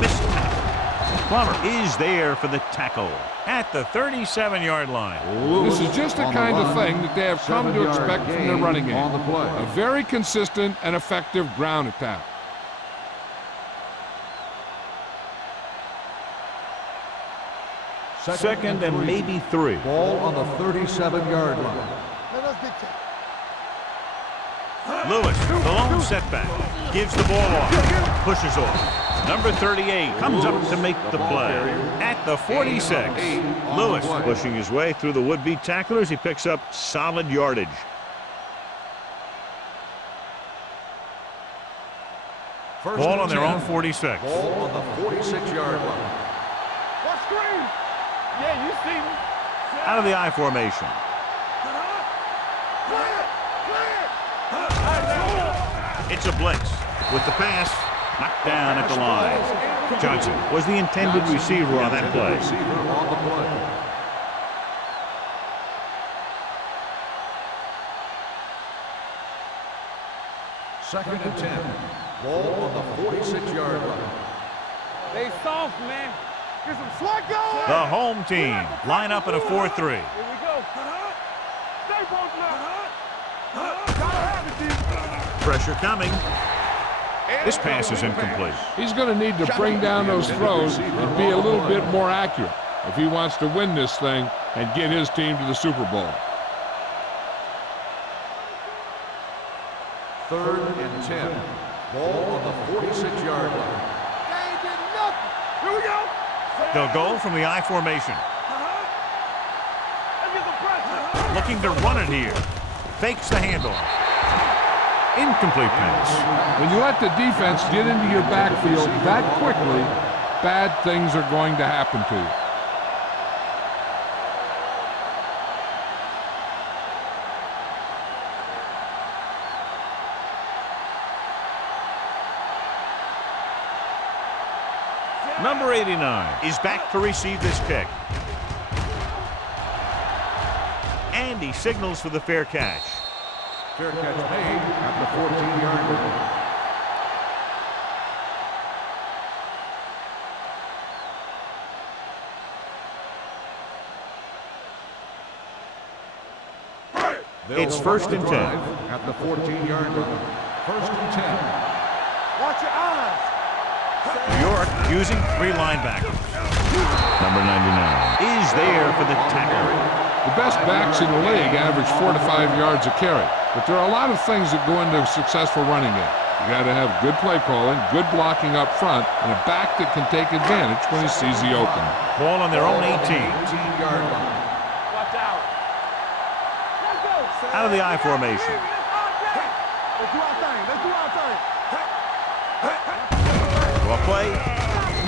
missed tackle. Plummer is there for the tackle at the 37-yard line. This is just the kind of thing that they have come to expect from their running game. A very consistent and effective ground attack. Second and maybe 3. Ball on the 37-yard line. Lewis, the lone setback, gives the ball off, pushes off. Number 38 comes up to make the play at the 46. Lewis pushing his way through the would-be tacklers. He picks up solid yardage. Ball on their own 46. Ball on the 46-yard line. What screen? Yeah, you see me. Out of the I formation. It's a blitz with the pass knocked down at the line. Johnson was the intended receiver on that play. Second and 10. Ball on the 46-yard line. They soft, man. Get some swag going. The home team line up in a 4-3. Here we go. Stay both now. Gotta have it, D. Pressure coming. This pass is incomplete. He's going to need to bring down those throws and be a little bit more accurate if he wants to win this thing and get his team to the Super Bowl. Third and 10. Ball on the 46-yard line. They ain't getting nothing. Here we go. They'll go from the I formation. Let's get the pressure. Looking to run it here. Fakes the handoff. Incomplete pass. When you let the defense get into your backfield that quickly, bad things are going to happen to you. Number 89 is back to receive this kick. And he signals for the fair catch. Fair catch made at the 14-yard line. It's first and 10. At the 14-yard line. First and 10. Watch your eyes. New York using 3 linebackers. Number 99 is there for the tackle. The best backs in the league average 4 to 5 yards a carry. But there are a lot of things that go into a successful running game. You got to have good play calling, good blocking up front, and a back that can take advantage when he sees the opening. Ball on their own 18. 18-yard line. Watch out. Let's go. Out of the I formation. Let's do our thing. Let's do our thing. Well play.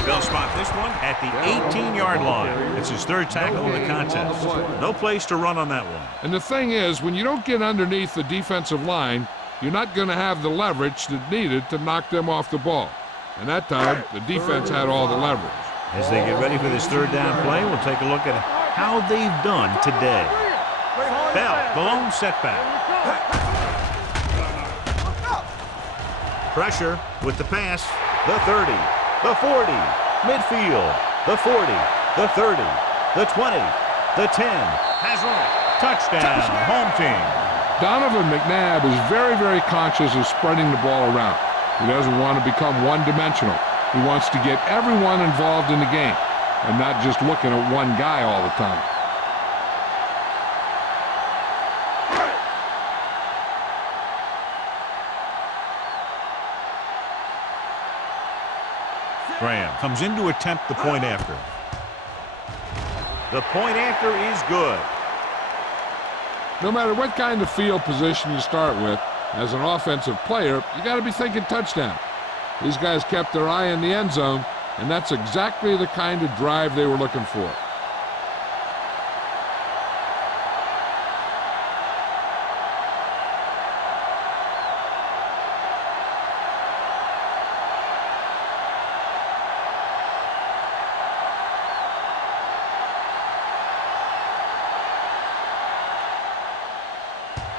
They'll spot this one at the 18-yard line. It's his 3rd tackle of the contest. No place to run on that one. And the thing is, when you don't get underneath the defensive line, you're not going to have the leverage that's needed to knock them off the ball. And that time, the defense had all the leverage. As they get ready for this 3rd down play, we'll take a look at how they've done today. Bell, the lone setback. Pressure with the pass. The 30, the 40, midfield, the 40, the 30, the 20, the 10. Has one. Touchdown, home team. Donovan McNabb is very, very conscious of spreading the ball around. He doesn't want to become one-dimensional. He wants to get everyone involved in the game and not just looking at one guy all the time. Graham comes in to attempt the point after. The point after is good. No matter what kind of field position you start with, as an offensive player, you got to be thinking touchdown. These guys kept their eye in the end zone, and that's exactly the kind of drive they were looking for.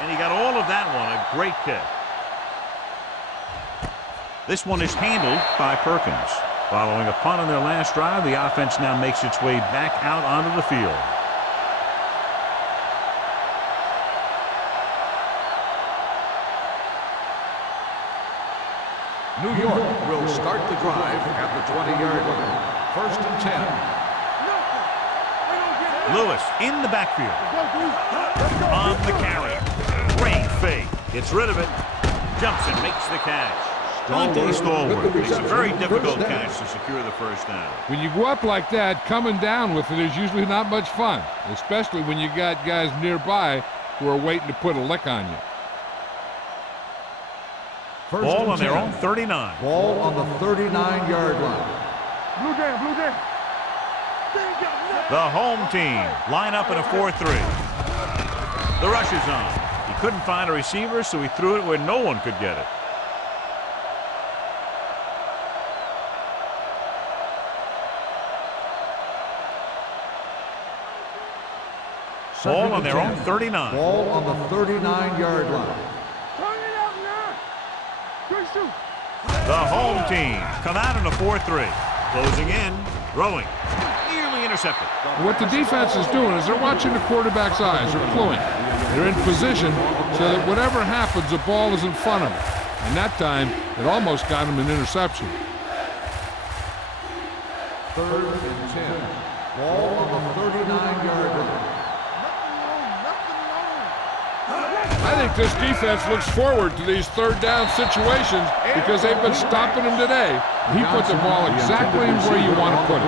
And he got all of that one. A great kick. This one is handled by Perkins. Following a punt on their last drive, the offense now makes its way back out onto the field. New York will start the drive at the 20-yard line. 1st and 10. Lewis in the backfield. On the carry. Great fake. Gets rid of it. Jumps and makes the catch. Dante Stallworth makes a very difficult catch to secure the first down. When you go up like that, coming down with it is usually not much fun, especially when you got guys nearby who are waiting to put a lick on you. Ball on their own 39. Ball on the 39-yard line. Blue game, blue game. The home team line up in a 4-3. The rush is on. He couldn't find a receiver, so he threw it where no one could get it. Ball on their own 39. Ball on the 39-yard line. Turn it up now. Good shoot. The home team come out in a 4-3. Closing in, throwing. Nearly intercepted. What the defense is doing is they're watching the quarterback's eyes. They're cluing. They're in position so that whatever happens, the ball is in front of them. And that time, it almost got him an interception. 3rd and 10. Ball on the 39-yard line. I think this defense looks forward to these third down situations because they've been stopping them today. He put the ball exactly where you want to put it.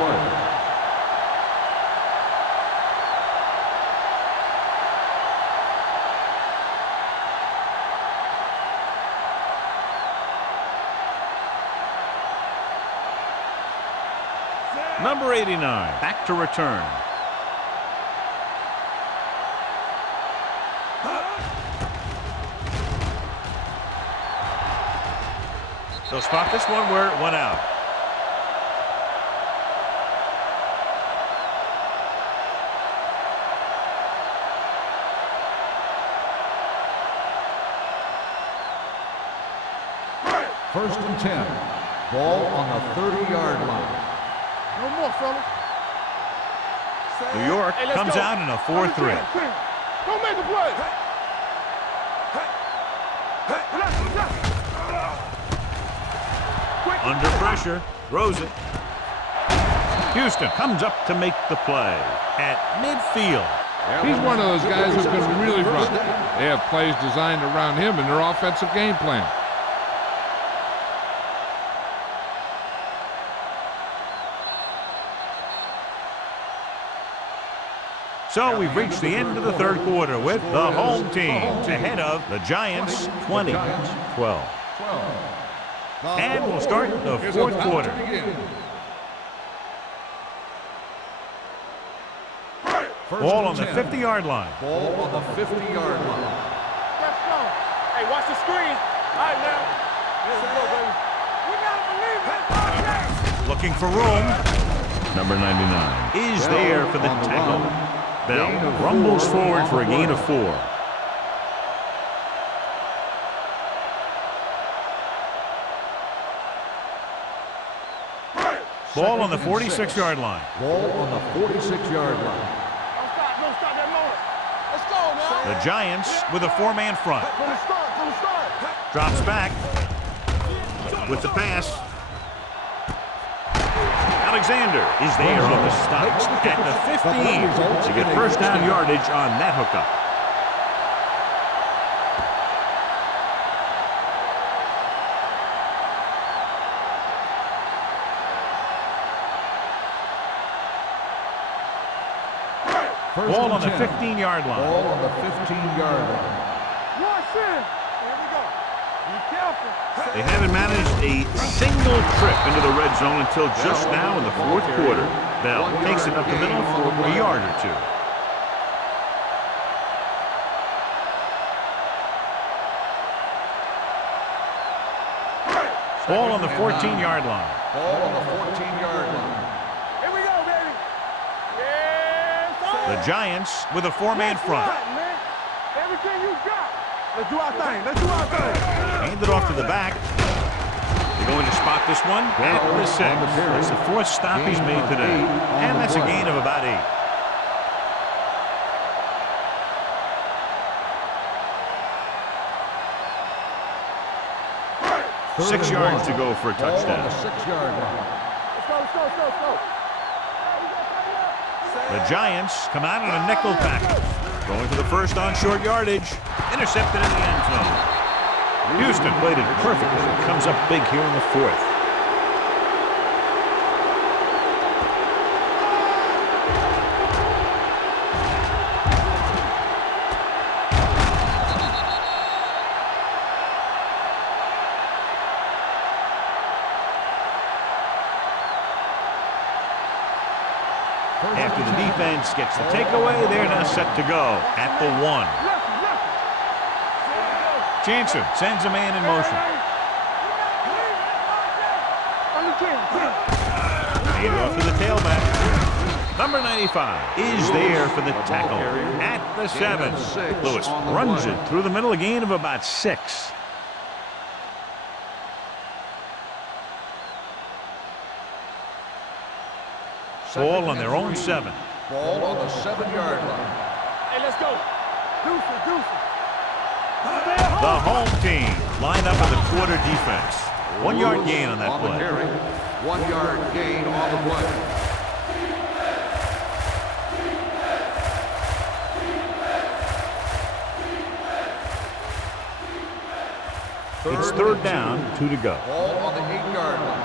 Number 89, back to return. They'll spot this one where it went out. First and 10. Ball on the 30-yard line. No more, fellas. New York comes out in a 4-3. Don't make the play. Under pressure, throws it. Houston comes up to make the play at midfield. He's one of those guys who can really run. They have plays designed around him in their offensive game plan. So we've reached the end of the third quarter with the home teams ahead of the Giants 20-12. And we'll start the fourth quarter. Ball on the 50-yard line. Ball on the 50-yard line. Let's go. Hey, watch the screen. All right, now. Let's go, baby. We gotta believe it. Looking for room. Number 99 is there for the tackle. Bell rumbles forward for a gain of 4. Ball on the 46-yard line. Ball on the 46-yard line. Don't stop that moment. Let's go, now. The Giants with a 4-man front. From the start, Drops back with the pass. Alexander is there on the stop at the 15 to get first down yardage on that hookup. Ball on the 15-yard line. Ball on the 15-yard line. Watch in. Here we go. Be careful. They haven't managed a single trip into the red zone until just now in the fourth quarter. Bell takes it up the middle for a yard or two. Ball on the 14-yard line. Ball on the 14-yard line. Here we go, baby. Yes, The Giants with a four-man front. man. Everything you got. Let's do our thing. Let's do our thing. Hand it off to the back. They're going to spot this one at the 6. It's the fourth stop he's made today. And that's a gain of about 8. Third 6 and yards 1. to go for a Ball on touchdown. the 6-yard line. Let's go, let's go, let's go, let's go. The Giants come out in a nickel package. Going for the first on short yardage. Intercepted in the end zone. Houston played it perfectly. It comes up big here in the fourth. After the defense gets the takeaway, they're now set to go at the 1. Jansen sends a man in motion. Hand off to the tailback. Number 95 is there for the tackle at the 7. Lewis runs it through the middle, a gain of about 6. Ball on their own 7. Ball on the 7-yard line. Hey, let's go. Deuces, deuces. The home team line up in the quarter defense. 1 yard gain on that On the play. carry. 1 yard gain on the play. It's third down, 2 to go. Ball on the 8-yard line.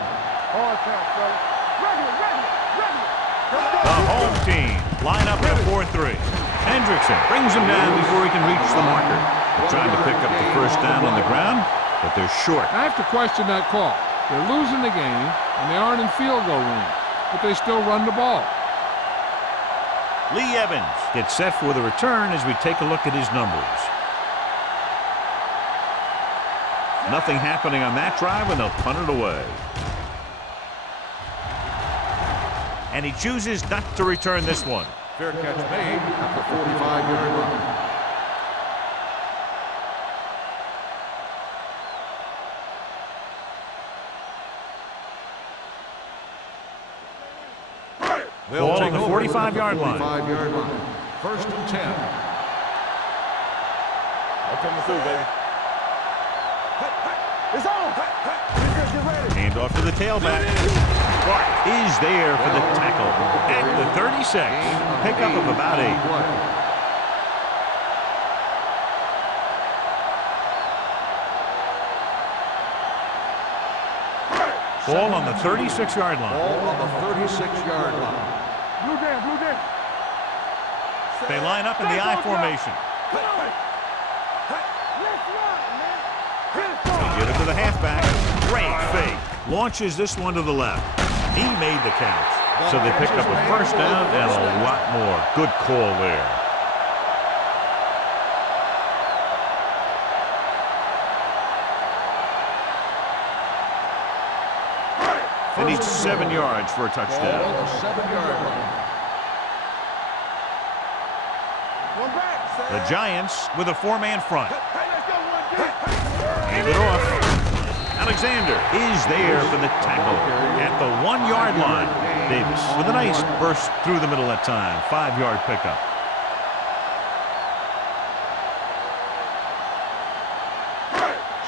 Hard time, fella. Regular, regular, regular. The home team line up in a 4-3. Hendrickson brings him down before he can reach the marker. They're trying to pick up the first down on the ground, but they're short. I have to question that call. They're losing the game, and they aren't in field goal range, but they still run the ball. Lee Evans gets set for the return as we take a look at his numbers. Nothing happening on that drive, and they'll punt it away. And he chooses not to return this one. Fair catch made at the 45-yard line. Ball on the 45-yard line. 45-yard line. First and 10. I'm coming through, baby. It's on. Get ready. Hand off to the tailback. Clark is there for the tackle at the 36. Pickup of about 8. Ball on the 36-yard line. Ball on the 36-yard line. Blue down, blue down. They line up in the I formation. Let's run, man. They give it to the halfback. Great fake. Launches this one to the left. He made the catch. So they pick up a first down and a lot more. Good call there. They need 7 yards for a Ball touchdown. on the 7-yard line. One back. The Giants with a 4-man front. Hey, let's go, one deep. Hand it off. Alexander is there for the tackle at the 1-yard line. Davis with a nice burst through the middle that time. 5-yard pickup.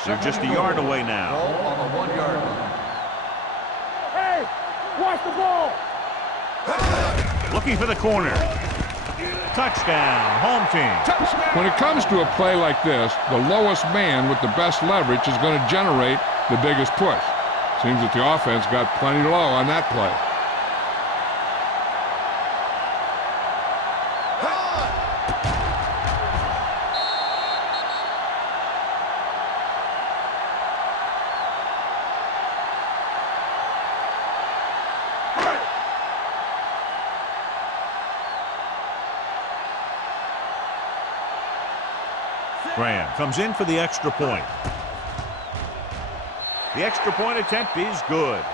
They're just a yard away now. Ball on the 1-yard line. Hey, watch the ball. Looking for the corner. Touchdown, home team. When it comes to a play like this, the lowest man with the best leverage is going to generate the biggest push. Seems that the offense got plenty low on that play. Graham comes in for the extra point. The extra point attempt is good.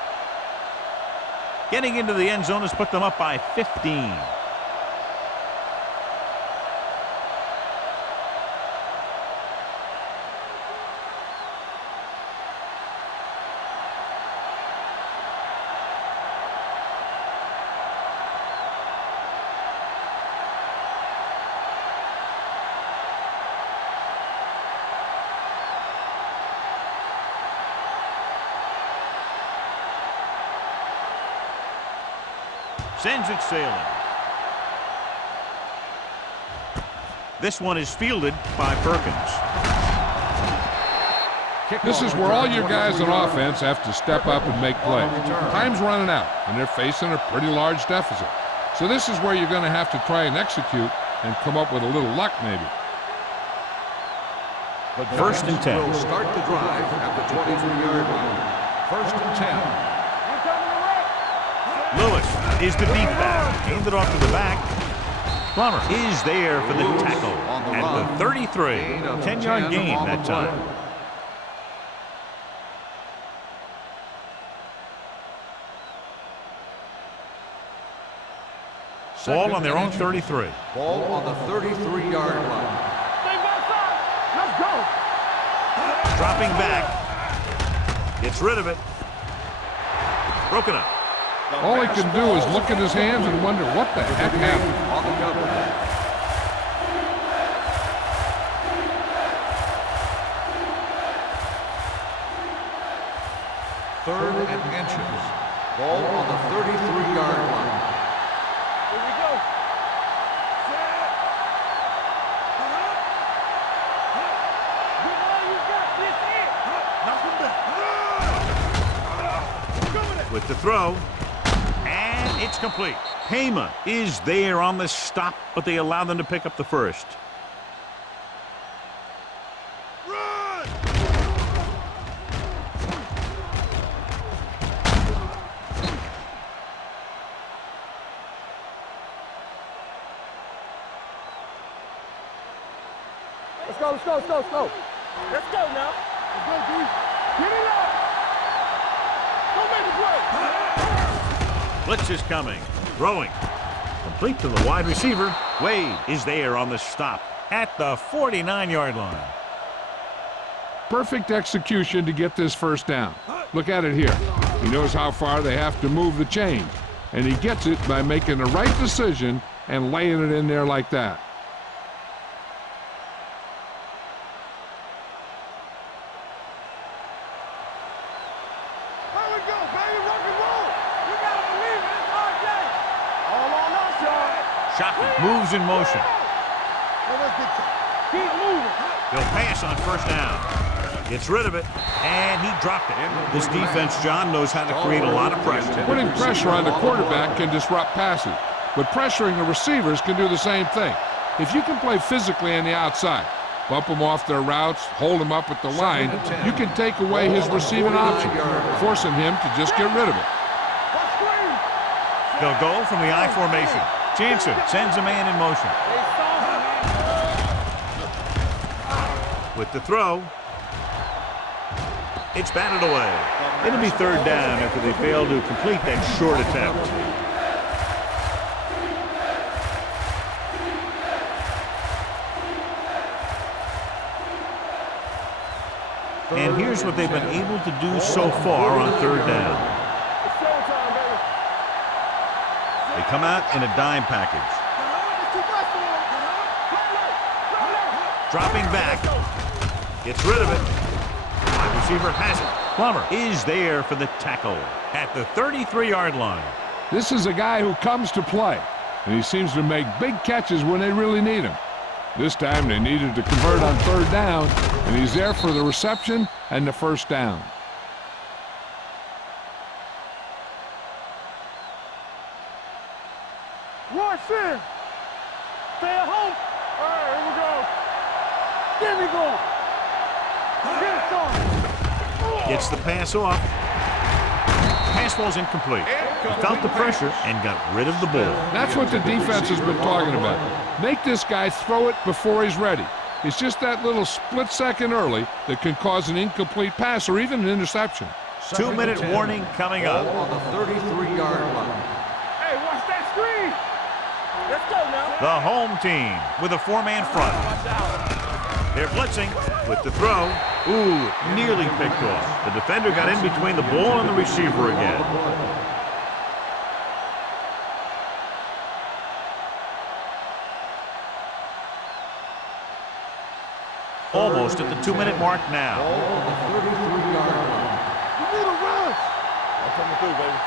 Getting into the end zone has put them up by 15. Sends it sailing. This one is fielded by Perkins. This is where all your guys on offense have to step up and make plays. Time's running out, and they're facing a pretty large deficit. So this is where you're going to have to try and execute and come up with a little luck, maybe. But First and 10. will start the drive at the 23-yard line. First and 10. Lewis is the deep back. Hand it off to the back. Plummer is there for the tackle at the 33. 10-yard gain that time. Ball on their own 33. Ball on the 33-yard line. Let's go. Dropping back. Gets rid of it. Broken up. All he can do is look at his hands and wonder what the heck happened. On the cover. Third and inches. Ball on the 33-yard line. Here we go. Set. Give all you got. This it. Knock him back. With the throw. And it's complete. Payma is there on the stop, but they allow them to pick up the first. Run! Let's go, let's go, let's go, let's go. Let's go now. Let's go, D. Get it up. Go make the play. Blitz is coming. Throwing. Complete to the wide receiver. Wade is there on the stop at the 49-yard line. Perfect execution to get this first down. Look at it here. He knows how far they have to move the chain, and he gets it by making the right decision and laying it in there like that. Here we go, baby. Rock and roll. You gotta believe it. It's our day. All on us, y'all. Shockey moves in motion. Well, let's get to keep moving. They'll pass on first down. Gets rid of it, and he dropped it. This defense, John, knows how to create a lot of pressure. Putting pressure on the quarterback can disrupt passes, but pressuring the receivers can do the same thing. If you can play physically on the outside, bump them off their routes, hold them up at the line, you can take away his receiving option, forcing him to just get rid of it. Let's scream. They'll go from the I formation. Jansen sends a man in motion. With the throw. It's batted away. It'll be third down after they fail to complete that short attempt. And here's what they've been able to do so far on third down. It's showtime, baby. They come out in a dime package. It's too much for them. Dropping back. Gets rid of it. Wide receiver has it. Plummer is there for the tackle at the 33-yard line. This is a guy who comes to play, and he seems to make big catches when they really need him. This time they needed to convert on third down, and he's there for the reception and the first down. Rush in. Stay at home. All right, here we go. Get me going. Get it started. Gets the pass off. Pass ball's incomplete. He felt the pressure and got rid of the ball. That's what the defense has been talking about. Make this guy throw it before he's ready. It's just that little split second early that can cause an incomplete pass or even an interception. 2-minute warning coming up. Ball on the 33-yard line. Hey, watch that screen. Let's go now. The home team with a 4-man front. They're blitzing with the throw. Ooh, nearly picked off. The defender got in between the ball and the receiver again. Almost at the 2-minute mark now. Ball on the 33-yard line. You need a rush. I'm coming through, baby.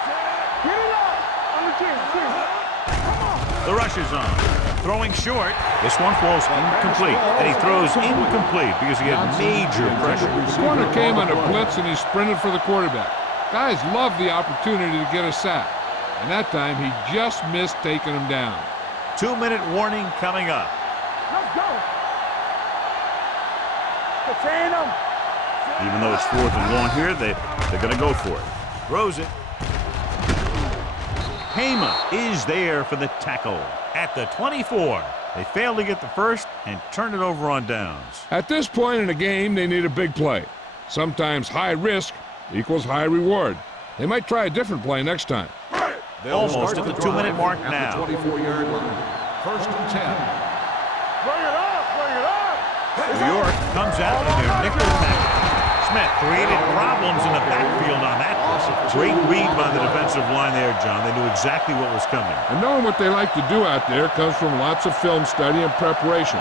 Get it up. On the chin. Come on. The rush is on. Throwing short. This one falls incomplete. And he throws incomplete because he had major pressure. The corner came on a blitz and he sprinted for the quarterback. Guys love the opportunity to get a sack. And that time he just missed taking him down. 2-minute warning coming up. Let's go. Contain them. Even though it's 4th and long here, they're going to go for it. Throws it. Hema is there for the tackle at the 24. They failed to get the first and turn it over on downs. At this point in a game, they need a big play. Sometimes high risk equals high reward. They might try a different play next time. Almost at the 2-minute mark now. At the 24-yard line. 1st and 10. Bring it up. Bring it up. New York comes out in their nickel package. Smith created problems in the backfield on that. Great read by the defensive line there, John. They knew exactly what was coming. And knowing what they like to do out there comes from lots of film study and preparation.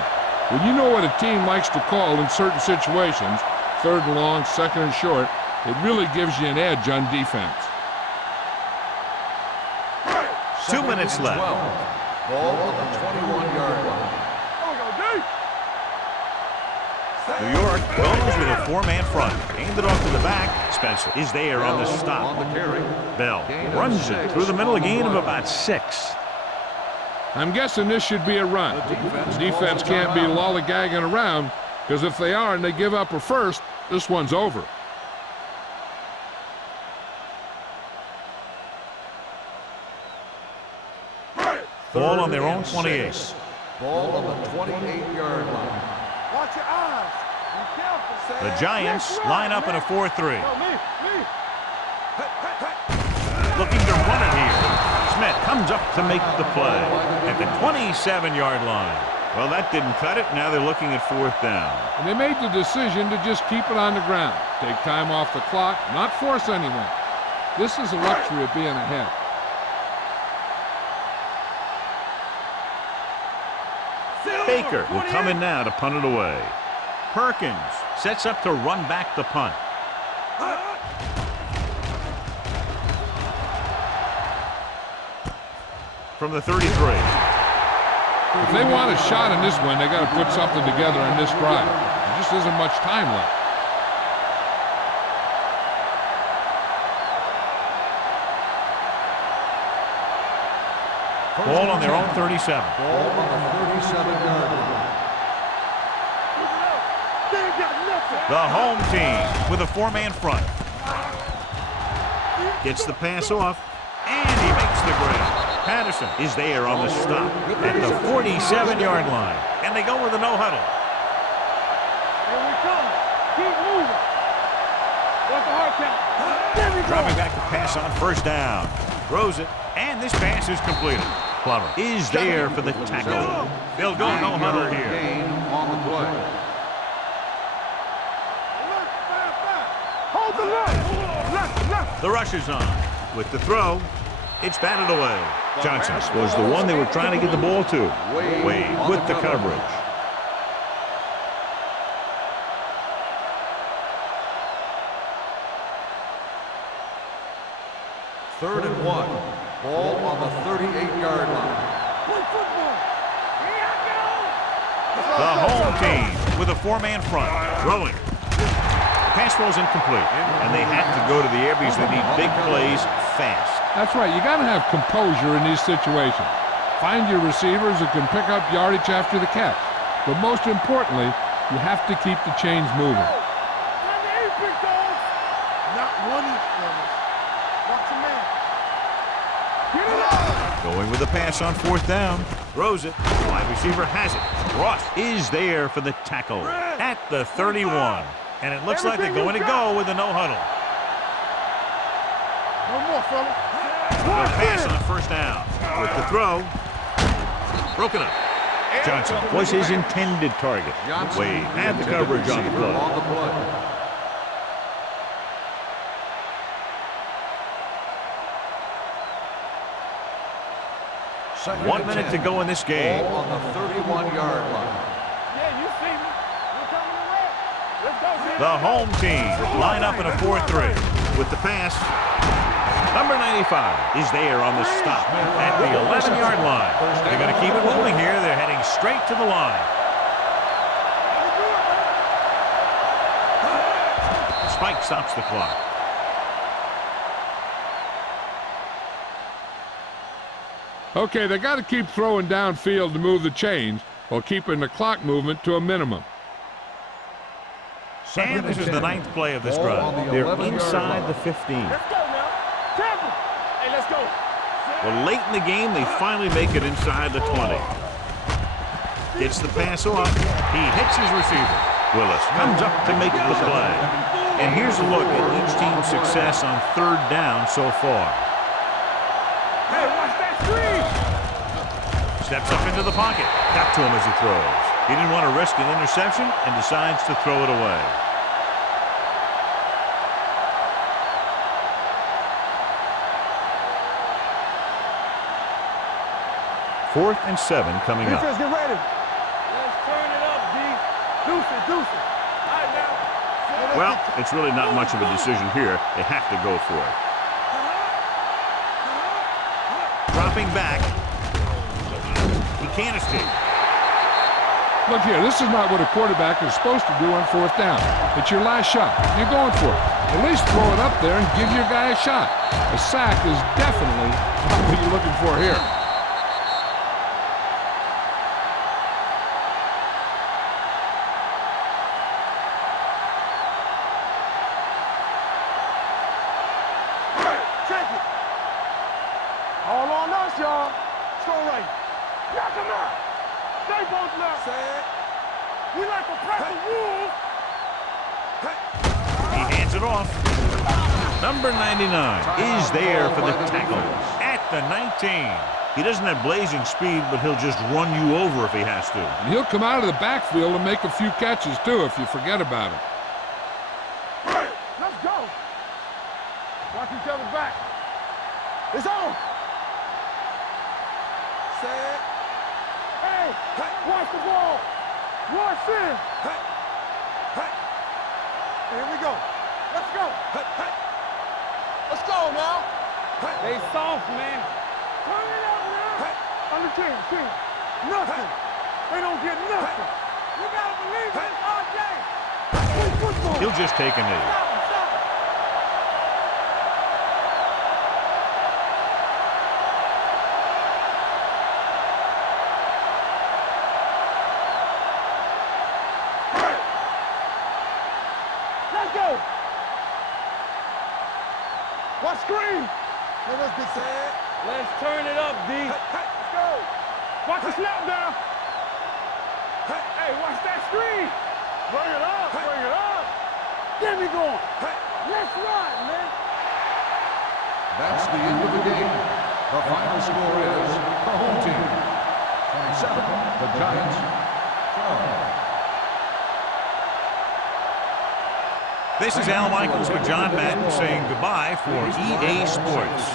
When you know what a team likes to call in certain situations, 3rd and long, 2nd and short, it really gives you an edge on defense. 2 minutes left. Ball on the 21-yard line. New York goes with a 4-man front. Aimed it off to the back. Spencer is there on the stop. On the carry. Bell runs it through the middle, a gain of about 6. I'm guessing this should be a run. The defense can't be lollygagging around, because if they are and they give up a first, this one's over. Ball on their own 28. Ball on the 28-yard line. Watch your eyes. Be careful, Sam. The Giants line up in a 4-3. Looking to run it here. Smith comes up to make the play at the 27-yard line. Well, that didn't cut it. Now they're looking at 4th down. And they made the decision to just keep it on the ground. Take time off the clock, not force anything. This is the luxury of being ahead. Baker will come in now to punt it away. Perkins sets up to run back the punt. From the 33. If they want a shot in this one, they got to put something together on this drive. There just isn't much time left. Ball on their own 37. Ball on the 37-yard line. The home team with a 4-man front. Gets the pass off, and he makes the grab. Patterson is there on the stop at the 47-yard line. And they go with a no-huddle. Here we come. Keep moving. What's the hard count? There we go. Dropping back to pass on 1st down. Throws it, and this pass is completed. Plummer is there for the tackle. They'll go no-huddle here. Gain on the play. Hold the left. Left. The rush is on. With the throw, it's batted away. Johnson was the one they were trying to get the ball to. Wade with the coverage. Third and 1. Ball on the 38-yard line. Play football. Here I go. The home team with a 4-man front. Throwing. Pass falls incomplete. And they have to go to the air because they need big plays fast. That's right. You got to have composure in these situations. Find your receivers who can pick up yardage after the catch. But most importantly, you have to keep the chains moving. Not one inch from us. Watch your man. Get it up. Going with the pass on 4th down. Throws it. Wide receiver has it. Ross is there for the tackle at the 31. And it looks like they're going to go with a no huddle. One more, fella. The pass on the first down. With the throw. Broken up. Johnson was his intended target. Wade had the coverage on the play. 1 minute to go in this game. Ball on the 31-yard line. Yeah, you see me. We're coming away. Let's go, Jim. The home team line up in a 4-3 with the pass. Number 95 is there on the stop at the 11-yard line. They're going to keep it moving here. They're heading straight to the line. Spike stops the clock. Okay, they got to keep throwing downfield to move the chains while keeping the clock movement to a minimum. And this is the 9th play of this drive. They're inside the 15. Let's go now. Temple. Hey, let's go. Well, late in the game, they finally make it inside the 20. Gets the pass off. He hits his receiver. Willis comes up to make the play. And here's a look at each team's success on 3rd down so far. Hey, watch that screen. Steps up into the pocket. Got to him as he throws. He didn't want to risk an interception and decides to throw it away. Fourth and 7 coming up. Defense, get ready. Let's turn it up, D. Deuce it, deuce it. All right, now. Well, it's really not much of a decision here. They have to go for it. Dropping back. He can't escape. Look here, this is not what a quarterback is supposed to do on 4th down. It's your last shot. You're going for it. At least throw it up there and give your guy a shot. A sack is definitely not what you're looking for here. Check it. All on us, y'all. Go right. Knock him out. Stay both left. We like to press the wolves. He hands it off. Number 99 is there for the tackle at the 19. He doesn't have blazing speed, but he'll just run you over if he has to. And he'll come out of the backfield and make a few catches, too, if you forget about it. Let's go. Watch each other back. It's on. Hey, watch the ball. Watch in. Here we go. Let's go. Let's go now. They soft, man. Turn it up now. Under 10. Nothing. They don't get nothing. You gotta believe it all day. Play football. He'll just take a knee. Stop him, stop him. Let's go. What screen? Let's get set. Let's turn it up, D. Let's go. Watch the snap down. Hey, watch that screen. Bring it up, bring it up. Get me going. Let's run, man. That's the end of the game. The final score is the home team 27, the Giants 12. This is Al Michaels with John Madden saying goodbye for EA Sports.